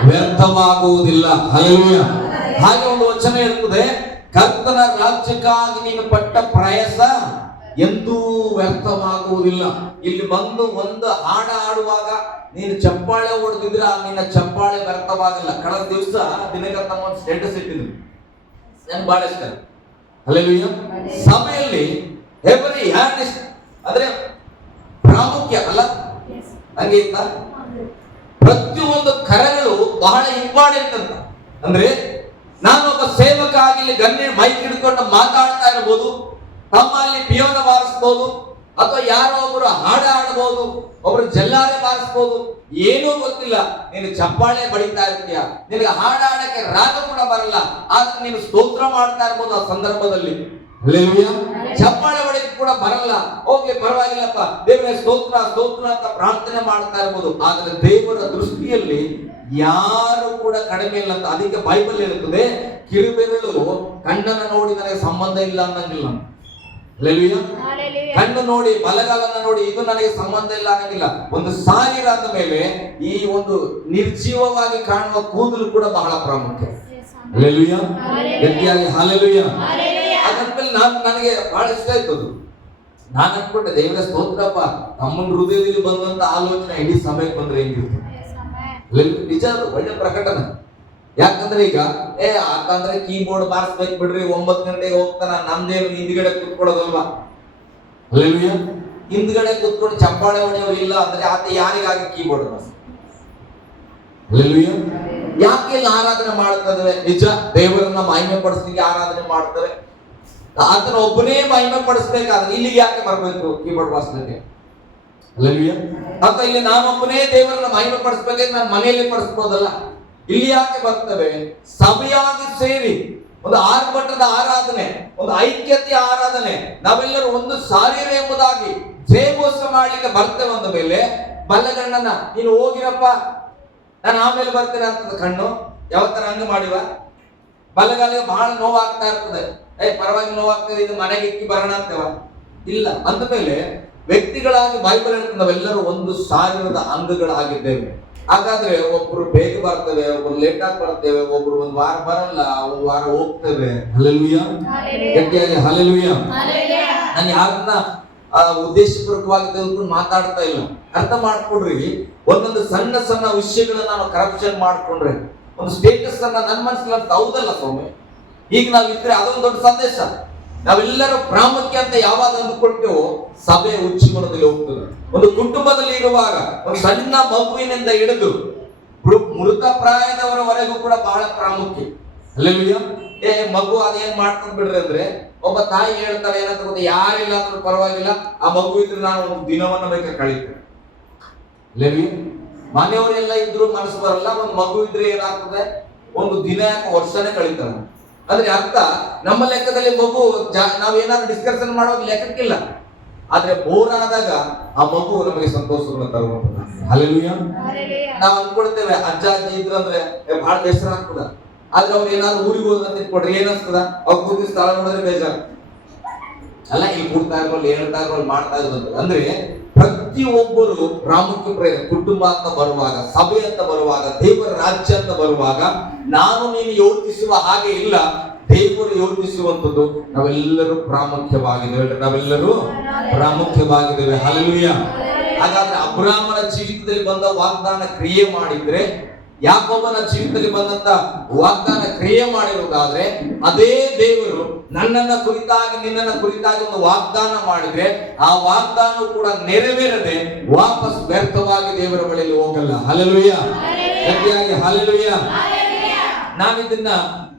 ವ್ಯರ್ಥವಾಗುವುದಿಲ್ಲ. ಹಲ್ಲೆಲೂಯಾ. ಹಾಗೆ ಒಂದು ವಚನ ಹೇಳ್ತದೆ, ಕರ್ತನ ರಾಜ್ಯಕ್ಕಾಗಿ ನೀನು ಪಟ್ಟ ಪ್ರಯಾಸ ಎಂದೂ ವ್ಯರ್ಥವಾಗುವುದಿಲ್ಲ. ಇಲ್ಲಿ ಬಂದು ಒಂದು ಹಾಡ ಹಾಡುವಾಗ ನೀನು ಚಪ್ಪಾಳೆ ಹೊಡೆದಿದ್ರೆ ನಿನ್ನ ಚಪ್ಪಾಳೆ ವ್ಯರ್ಥವಾಗಿಲ್ಲ. ಕಳೆದ ದಿವಸ ದಿನಕರ್ತ ಒಂದು ಸ್ಟೇಟಸ್ ಇಟ್ಟಿದ್ರು, ನನ್ಗೆ ಬಹಳ ಇಷ್ಟ. ಹಲ್ಲೆಲೂಯಾ. ಸಭೆಯಲ್ಲಿ ಎವರಿ ಹ್ಯಾಂಡ್ ಇಸ್ ಅಂದ್ರೆ ಪ್ರಾಮುಖ್ಯ ಅಲ್ಲ, ಹಂಗೆ ಇತ್ತ. ಪ್ರತಿಯೊಂದು ಕರೆಗಳು ಬಹಳ ಇಂಪಾರ್ಟೆಂಟ್ ಅಂತ. ಅಂದ್ರೆ ನಾನೊಬ್ಬ ಸೇವಕ ಆಗಿ ಗಣ್ಯ ಮೈಕ್ ಹಿಡ್ಕೊಂಡು ಮಾತಾಡ್ತಾ ತಮ್ಮಲ್ಲಿ ಪಿಯೋನ ಬಾರಿಸ್ಬೋದು, ಅಥವಾ ಯಾರೋ ಒಬ್ರು ಹಾಡ ಆಡಬಹುದು, ಒಬ್ರು ಜಲ್ಲಾರೆ ಬಾರಿಸ್ಬೋದು, ಏನೂ ಗೊತ್ತಿಲ್ಲ. ನೀನು ಚಪ್ಪಾಳೆ ಬಡಿತಾ ಇರ್ತೀಯ, ನಿನಗೆ ಹಾಡ ಆಡಕ್ಕೆ ರಾಗ ಕೂಡ ಬರಲ್ಲ, ಆದ್ರೆ ನೀನು ಸ್ತೋತ್ರ ಮಾಡ್ತಾ ಇರ್ಬೋದು ಆ ಸಂದರ್ಭದಲ್ಲಿ. ಹಲ್ಲೆಲೂಯಾ. ಚಪ್ಪಾಳೆ ಬಡಿಯಕ್ಕೆ ಕೂಡ ಬರಲ್ಲ, ಹೋಗ್ಲಿ ಪರವಾಗಿಲ್ಲಪ್ಪ, ದೇವರೇ ಸ್ತೋತ್ರ ಸ್ತೋತ್ರ ಅಂತ ಪ್ರಾರ್ಥನೆ ಮಾಡ್ತಾ ಇರ್ಬೋದು. ಆದ್ರೆ ದೇವರ ದೃಷ್ಟಿಯಲ್ಲಿ ಯಾರು ಕೂಡ ಕಡಿಮೆ ಇಲ್ಲ ಅಂತ. ಅದಕ್ಕೆ ಬೈಬಲ್ ಹೇಳುತ್ತದೆ, ಕಿರುಬೆರಳು ಕಣ್ಣನ್ನು ನೋಡಿ ನನಗೆ ಸಂಬಂಧ ಇಲ್ಲ ಅನ್ನಂಗಿಲ್ಲ. ಹಲ್ಲೆಲೂಯಾ. ಕಣ್ಣು ನೋಡಿ, ಬಲಗಾಲನ್ನ ನೋಡಿ ಇದು ನನಗೆ ಸಂಬಂಧ ಇಲ್ಲ ಅನ್ನಂಗಿಲ್ಲ. ಒಂದು ಸಾವಿರ ಆದ ಮೇಲೆ ಈ ಒಂದು ನಿರ್ಜೀವವಾಗಿ ಕಾಣುವ ಕೂದಲು ಕೂಡ ಬಹಳ ಪ್ರಾಮುಖ್ಯ. ಹಲ್ಲೆಲೂಯಾ. ಗಟ್ಟಿಯಾಗಿ ಹಲ್ಲೆಲೂಯಾ. ಅದಾದ್ಮೇಲೆ ನನಗೆ ಬಹಳ ಇಷ್ಟ ಆಯ್ತು ಅದು. ನಾನು ಅನ್ಕೊಂಡೆ, ದೇವರ ಸ್ತೋತ್ರಪ್ಪ, ನಮ್ಮನ್ನ ಹೃದಯದಲ್ಲಿ ಬಂದಂತ ಆಲೋಚನೆ ಇಡೀ ಸಮಯಕ್ಕೆ ಬಂದ್ರೆ ಹೆಂಗಿರುತ್ತೆ. ನಿಜ, ಅದು ಒಳ್ಳೆ ಪ್ರಕಟಣೆ. ಯಾಕಂದ್ರೆ ಈಗ ಯಾಕಂದ್ರೆ ಕೀಬೋರ್ಡ್ ಬಾರಿಸ್ಬೇಕು ಬಿಡ್ರಿ, 9 ಗಂಟೆಗೆ ಹೋಗ್ತಾನ, ನಮ್ದೇನು ಹಿಂದ್ಗಡೆ ಕುತ್ಕೊಳ್ಳೋದಲ್ವಾ. ಹಲ್ಲೆಲೂಯಾ. ಹಿಂದ್ಗಡೆ ಕುತ್ಕೊಂಡು ಚಪ್ಪಾಳೆ ಹೊಡೆಯೋರು ಇಲ್ಲ ಅಂದ್ರೆ ಆತ ಯಾರಿಗಾಗಿ ಕೀಬೋರ್ಡ್ ಬಾರಿಸ್ತಾನೆ? ಹಲ್ಲೆಲೂಯಾ. ಯಾಕೆ ಇಲ್ಲಿ ಆರಾಧನೆ ಮಾಡ್ತದೆ? ನಿಜ, ದೇವರನ್ನ ಮಹಿಮೆ ಪಡಿಸ್ಲಿಕ್ಕೆ ಆರಾಧನೆ ಮಾಡ್ತವೆ. ಆತನ ಒಬ್ಬನೇ ಮಹಿಮೆ ಪಡಿಸ್ಬೇಕಾದ್ರೆ ಇಲ್ಲಿಗೆ ಯಾಕೆ ಬರ್ಬೇಕು ಕೀಬೋರ್ಡ್ ಬಾರಿಸ್ಲಿಕ್ಕೆ? ಹಲ್ಲೆಲೂಯಾ. ಅಥವಾ ಇಲ್ಲಿ ನಾನೊಬ್ಬನೇ ದೇವರನ್ನ ಮಹಿಮೆ ಪಡಿಸ್ಬೇಕಾದ್ರೆ ನಾನು ಮನೆಯಲ್ಲಿ ಪಡಿಸ್ಬೋದಲ್ಲ, ಇಲ್ಲಿ ಯಾಕೆ ಬರ್ತವೆ? ಸಭೆಯಾಗಿ ಸೇರಿ ಒಂದು ಆರ್ಭಟದ ಆರಾಧನೆ, ಒಂದು ಐಕ್ಯತೆಯ ಆರಾಧನೆ, ನಾವೆಲ್ಲರೂ ಒಂದು ಶಾರೀರ ಎಂಬುದಾಗಿ ಜಯಘೋಷ ಮಾಡ್ಲಿಕ್ಕೆ ಬರ್ತೇವೆ. ಅಂದ ಮೇಲೆ ಬಲ್ಲಗಣ್ಣನ ನೀನು ಹೋಗಿರಪ್ಪ, ನಾನು ಆಮೇಲೆ ಬರ್ತೇನೆ ಅಂತದ ಕಣ್ಣು ಯಾವತ್ತರ ಹಂಗ ಮಾಡಿವ? ಬಲಗಾಲಿಗೆ ಬಹಳ ನೋವಾಗ್ತಾ ಇರ್ತದೆ, ಪರವಾಗಿ ನೋವಾಗ್ತದೆ, ಇದು ಮನೆಗೆ ಇಕ್ಕಿ ಬರೋಣ ಅಂತೇವ? ಇಲ್ಲ. ಅಂದ ಮೇಲೆ ವ್ಯಕ್ತಿಗಳಾಗಿ ಬೈಬಲ್ ಹೇಳ್ತಾರೆ ನಾವೆಲ್ಲರೂ ಒಂದು ಶಾರೀರದ ಅಂಗಗಳಾಗಿದ್ದೇವೆ. ಹಾಗಾದ್ರೆ ಒಬ್ರು ಬೇಗ ಬರ್ತೇವೆ, ಒಬ್ರು ಲೇಟ್ ಆಗಿ ಬರ್ತೇವೆ, ಒಬ್ರು ಒಂದು ವಾರ ಬರಲ್ಲ, ಒಂದು ವಾರ ಹೋಗ್ತೇವೆ. ಹಲ್ಲೆಲೂಯಾ. ಗಟ್ಟಿಯಾಗಿ ಹಲ್ಲೆಲೂಯಾ. ನಾನು ಯಾರನ್ನ ಉದ್ದೇಶಪೂರ್ವಕವಾಗಿ ತೆಗೆದುಕೊಂಡು ಮಾತಾಡ್ತಾ ಇಲ್ಲ. ಅರ್ಥ ಮಾಡ್ಕೊಡ್ರಿ, ಒಂದೊಂದು ಸಣ್ಣ ಸಣ್ಣ ವಿಷಯಗಳನ್ನ ನಾವು ಕರಪ್ಷನ್ ಮಾಡ್ಕೊಂಡ್ರೆ ಒಂದು ಸ್ಟೇಟಸ್ ಅನ್ನ ನನ್ನ ಮನಸ್ಸಲ್ಲಿ ಅಂತ ಹೌದಲ್ಲ ಸ್ವಾಮಿ? ಈಗ ನಾವಿದ್ರೆ ಅದೊಂದು ದೊಡ್ಡ ಸಂದೇಶ. ನಾವೆಲ್ಲರೂ ಪ್ರಾಮುಖ್ಯ ಅಂತ ಯಾವಾಗ ಅಂದುಕೊಳ್ತೇವೋ ಸಭೆ ಉಚ್ಚಿಮನದಲ್ಲಿ ಹೋಗ್ತದೆ. ಒಂದು ಕುಟುಂಬದಲ್ಲಿ ಇರುವಾಗ ಒಂದು ಸಣ್ಣ ಮಗುವಿನಿಂದ ಹಿಡಿದು ಮೃತ ಪ್ರಾಯದವರವರೆಗೂ ಕೂಡ ಬಹಳ ಪ್ರಾಮುಖ್ಯ. ಹಲ್ಲೆಲೂಯಾ. ಮಗು ಅದೇನ್ ಮಾಡ್ಕೊಂಡ್ ಬಿಡ್ರಿ ಅಂದ್ರೆ, ಒಬ್ಬ ತಾಯಿ ಹೇಳ್ತಾರೆ ಏನಂತ ಗೊತ್ತಾ, ಯಾರಿಲ್ಲ ಅಂದ್ರೂ ಪರವಾಗಿಲ್ಲ, ಆ ಮಗು ಇದ್ರೆ ನಾನು ಒಂದು ದಿನವನ್ನ ಬೇಕಾದ್ರೆ ಕಳೀತೇನೆ. ಹಲ್ಲೆಲೂಯಾ. ಮನೆಯವರೆಲ್ಲ ಇದ್ರು ಮನಸ್ಸು ಬರಲ್ಲ, ಒಂದು ಮಗು ಇದ್ರೆ ಏನಾಗ್ತದೆ, ಒಂದು ದಿನ ವರ್ಷನೇ ಕಳೀತಾರೆ. ಅಂದ್ರೆ ಅರ್ಥ, ನಮ್ಮ ಲೆಕ್ಕದಲ್ಲಿ ಮಗು ನಾವೇನಾದ್ರು ಡಿಸ್ಕಷನ್ ಮಾಡೋದು ಲೆಕ್ಕಕ್ಕಿಲ್ಲ, ಆದ್ರೆ ಬೋರ್ ಆದಾಗ ಆ ಮಗು ನಮಗೆ ಸಂತೋಷವನ್ನು ತರುವಂತ. ಹಲ್ಲೆಲೂಯಾ. ನಾವು ಅನ್ಕೊಳ್ತೇವೆ ಅಜ್ಜ ಅಜ್ಜಿ ಇದ್ರು ಅಂದ್ರೆ ಬಹಳ ಬೇಸರ ಆಗ್ತದ, ಆದ್ರೆ ಅವ್ರು ಏನಾದ್ರು ಊರಿಗೆ ಹೋದ್ರೆ ತಿಳ್ಕೊಡ್ರಿ ಏನಿಸ್ತದ, ಅವ್ರು ಕೂತಿ ಸ್ಥಳ ನೋಡಿದ್ರೆ ಬೇಜಾರು ಅಲ್ಲ. ಇಲ್ಲಿ ಕೂಡ್ತಾ ಇರೋರು ಹೇಳ್ತಾ ಇರೋರು ಮಾಡ್ತಾ ಇರೋದು ಅಂದ್ರೆ ಪ್ರತಿಯೊಬ್ಬರು ಪ್ರಾಮುಖ್ಯ ಪ್ರಯತ್ನ. ಕುಟುಂಬ ಅಂತ ಬರುವಾಗ, ಸಭೆ ಅಂತ ಬರುವಾಗ, ದೇವರ ರಾಜ್ಯ ಅಂತ ಬರುವಾಗ ನಾನು ನೀನು ಯೋಚಿಸುವ ಹಾಗೆ ಇಲ್ಲ, ದೇವರು ಯೋಚಿಸುವಂಥದ್ದು ನಾವೆಲ್ಲರೂ ಪ್ರಾಮುಖ್ಯವಾಗಿದ್ದೇವೆ. ನಾವೆಲ್ಲರೂ ಪ್ರಾಮುಖ್ಯವಾಗಿದ್ದೇವೆ. ಹಲ್ಲೆಲೂಯಾ. ಹಾಗಾದ್ರೆ ಅಬ್ರಾಮನ ಜೀವಿತದಲ್ಲಿ ಬಂದ ವಾಗ್ದಾನ ಕ್ರಿಯೆ ಮಾಡಿದ್ರೆ, ಯಾಕೋಬನ ಜೀವಿತದಲ್ಲಿ ಬಂದಂತ ವಾಗ್ದಾನ ಕ್ರಿಯೆ ಮಾಡಿರುವುದಾದ್ರೆ, ಅದೇ ದೇವರು ನನ್ನನ್ನ ಕುರಿತಾಗಿ ನಿನ್ನನ್ನ ಕುರಿತಾಗಿ ಒಂದು ವಾಗ್ದಾನ ಮಾಡಿದ್ರೆ ಆ ವಾಗ್ದಾನ ಕೂಡ ನೆರವೇರದೆ ವಾಪಸ್ ವ್ಯರ್ಥವಾಗಿ ದೇವರ ಬಳಿಯಲ್ಲಿ ಹೋಗಲ್ಲ. ಹಲ್ಲೆಲೂಯಾ. ಗಟ್ಟಿಯಾಗಿ ಹಲ್ಲೆಲೂಯಾ. ನಾನಿದನ್ನ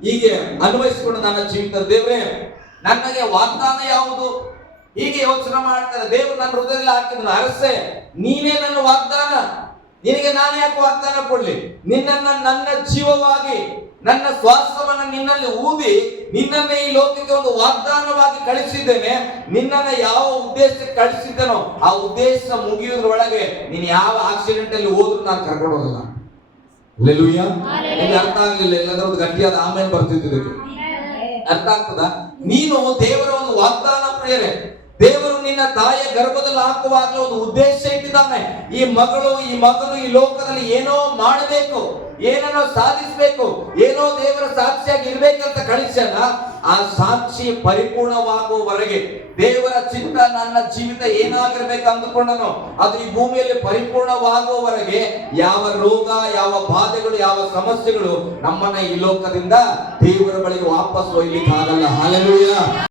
ಹೀಗೆ ಅನ್ವಯಿಸಿಕೊಂಡು ನನ್ನ ಜೀವಿತ, ದೇವರೇ ನನಗೆ ವಾಗ್ದಾನ ಯಾವುದು ಹೀಗೆ ಯೋಚನೆ ಮಾಡ್ತಾರೆ. ದೇವರು ನನ್ನ ಹೃದಯದಲ್ಲಿ ಹಾಕಿದನು, ಅರಸೆ ನೀನೇ ನನ್ನ ವಾಗ್ದಾನ, ನಿನಗೆ ನಾನು ಯಾಕೆ ವಾಗ್ದಾನ ಕೊಡ್ಲಿ? ನಿನ್ನನ್ನ ನನ್ನ ಜೀವವಾಗಿ, ನನ್ನ ಶ್ವಾಸವನ್ನ ನಿನ್ನಲ್ಲಿ ಊದಿ ನಿನ್ನನ್ನೇ ಈ ಲೋಕಕ್ಕೆ ಒಂದು ವಾಗ್ದಾನವಾಗಿ ಕಳಿಸಿದ್ದೇನೆ. ನಿನ್ನನ್ನ ಯಾವ ಉದ್ದೇಶಕ್ಕೆ ಕಳಿಸಿದ್ದೇನೋ ಆ ಉದ್ದೇಶ ಮುಗಿಯುವುದರೊಳಗೆ ನೀನು ಯಾವ ಆಕ್ಸಿಡೆಂಟ್ ಅಲ್ಲಿ ಹೋದ್ರು ನಾನು ಕರ್ಕೊಂಡು ಹೋಗಲ್ಲ. ಹಲ್ಲೆಲೂಯಾ. ನಿಮ್ಗೆ ಅರ್ಥ ಆಗ್ಲಿಲ್ಲ, ಎಲ್ಲಾದ್ರೂ ಒಂದು ಗಟ್ಟಿಯಾದ ಆಮೇಲೆ ಬರ್ತಿದ್ದಕ್ಕೆ ಅರ್ಥ ಆಗ್ತದ? ನೀನು ದೇವರ ಒಂದು ವಾಗ್ದಾನ ಪ್ರಿಯರೇ. ದೇವರು ನಿನ್ನ ತಾಯಿಯ ಗರ್ಭದಲ್ಲಿ ಹಾಕುವಾಗಲೇ ಒಂದು ಉದ್ದೇಶ ಇಟ್ಟಿದ್ದಾನೆ. ಈ ಮಗಳು ಈ ಮಗನು ಈ ಲೋಕದಲ್ಲಿ ಏನೋ ಮಾಡಬೇಕು, ಏನನ್ನೋ ಸಾಧಿಸಬೇಕು, ಏನೋ ದೇವರ ಸಾಕ್ಷಿಯಾಗಿ ಇರ್ಬೇಕಂತ ಕಳಿಸಲ್ಲ. ಆ ಸಾಕ್ಷಿ ಪರಿಪೂರ್ಣವಾಗುವವರೆಗೆ ದೇವರ ಚಿತ್ತ ನನ್ನ ಜೀವಿತ ಏನಾಗಿರ್ಬೇಕು ಅಂದುಕೊಂಡನೋ ಅದು ಈ ಭೂಮಿಯಲ್ಲಿ ಪರಿಪೂರ್ಣವಾಗುವವರೆಗೆ ಯಾವ ರೋಗ, ಯಾವ ಬಾಧೆಗಳು, ಯಾವ ಸಮಸ್ಯೆಗಳು ನಮ್ಮನ್ನ ಈ ಲೋಕದಿಂದ ದೇವರ ಬಳಿಗೆ ವಾಪಸ್ ಒಯ್ಲಿಕ್ಕೆ ಆಗಲ್ಲ. ಹಲ್ಲೆಲೂಯಾ.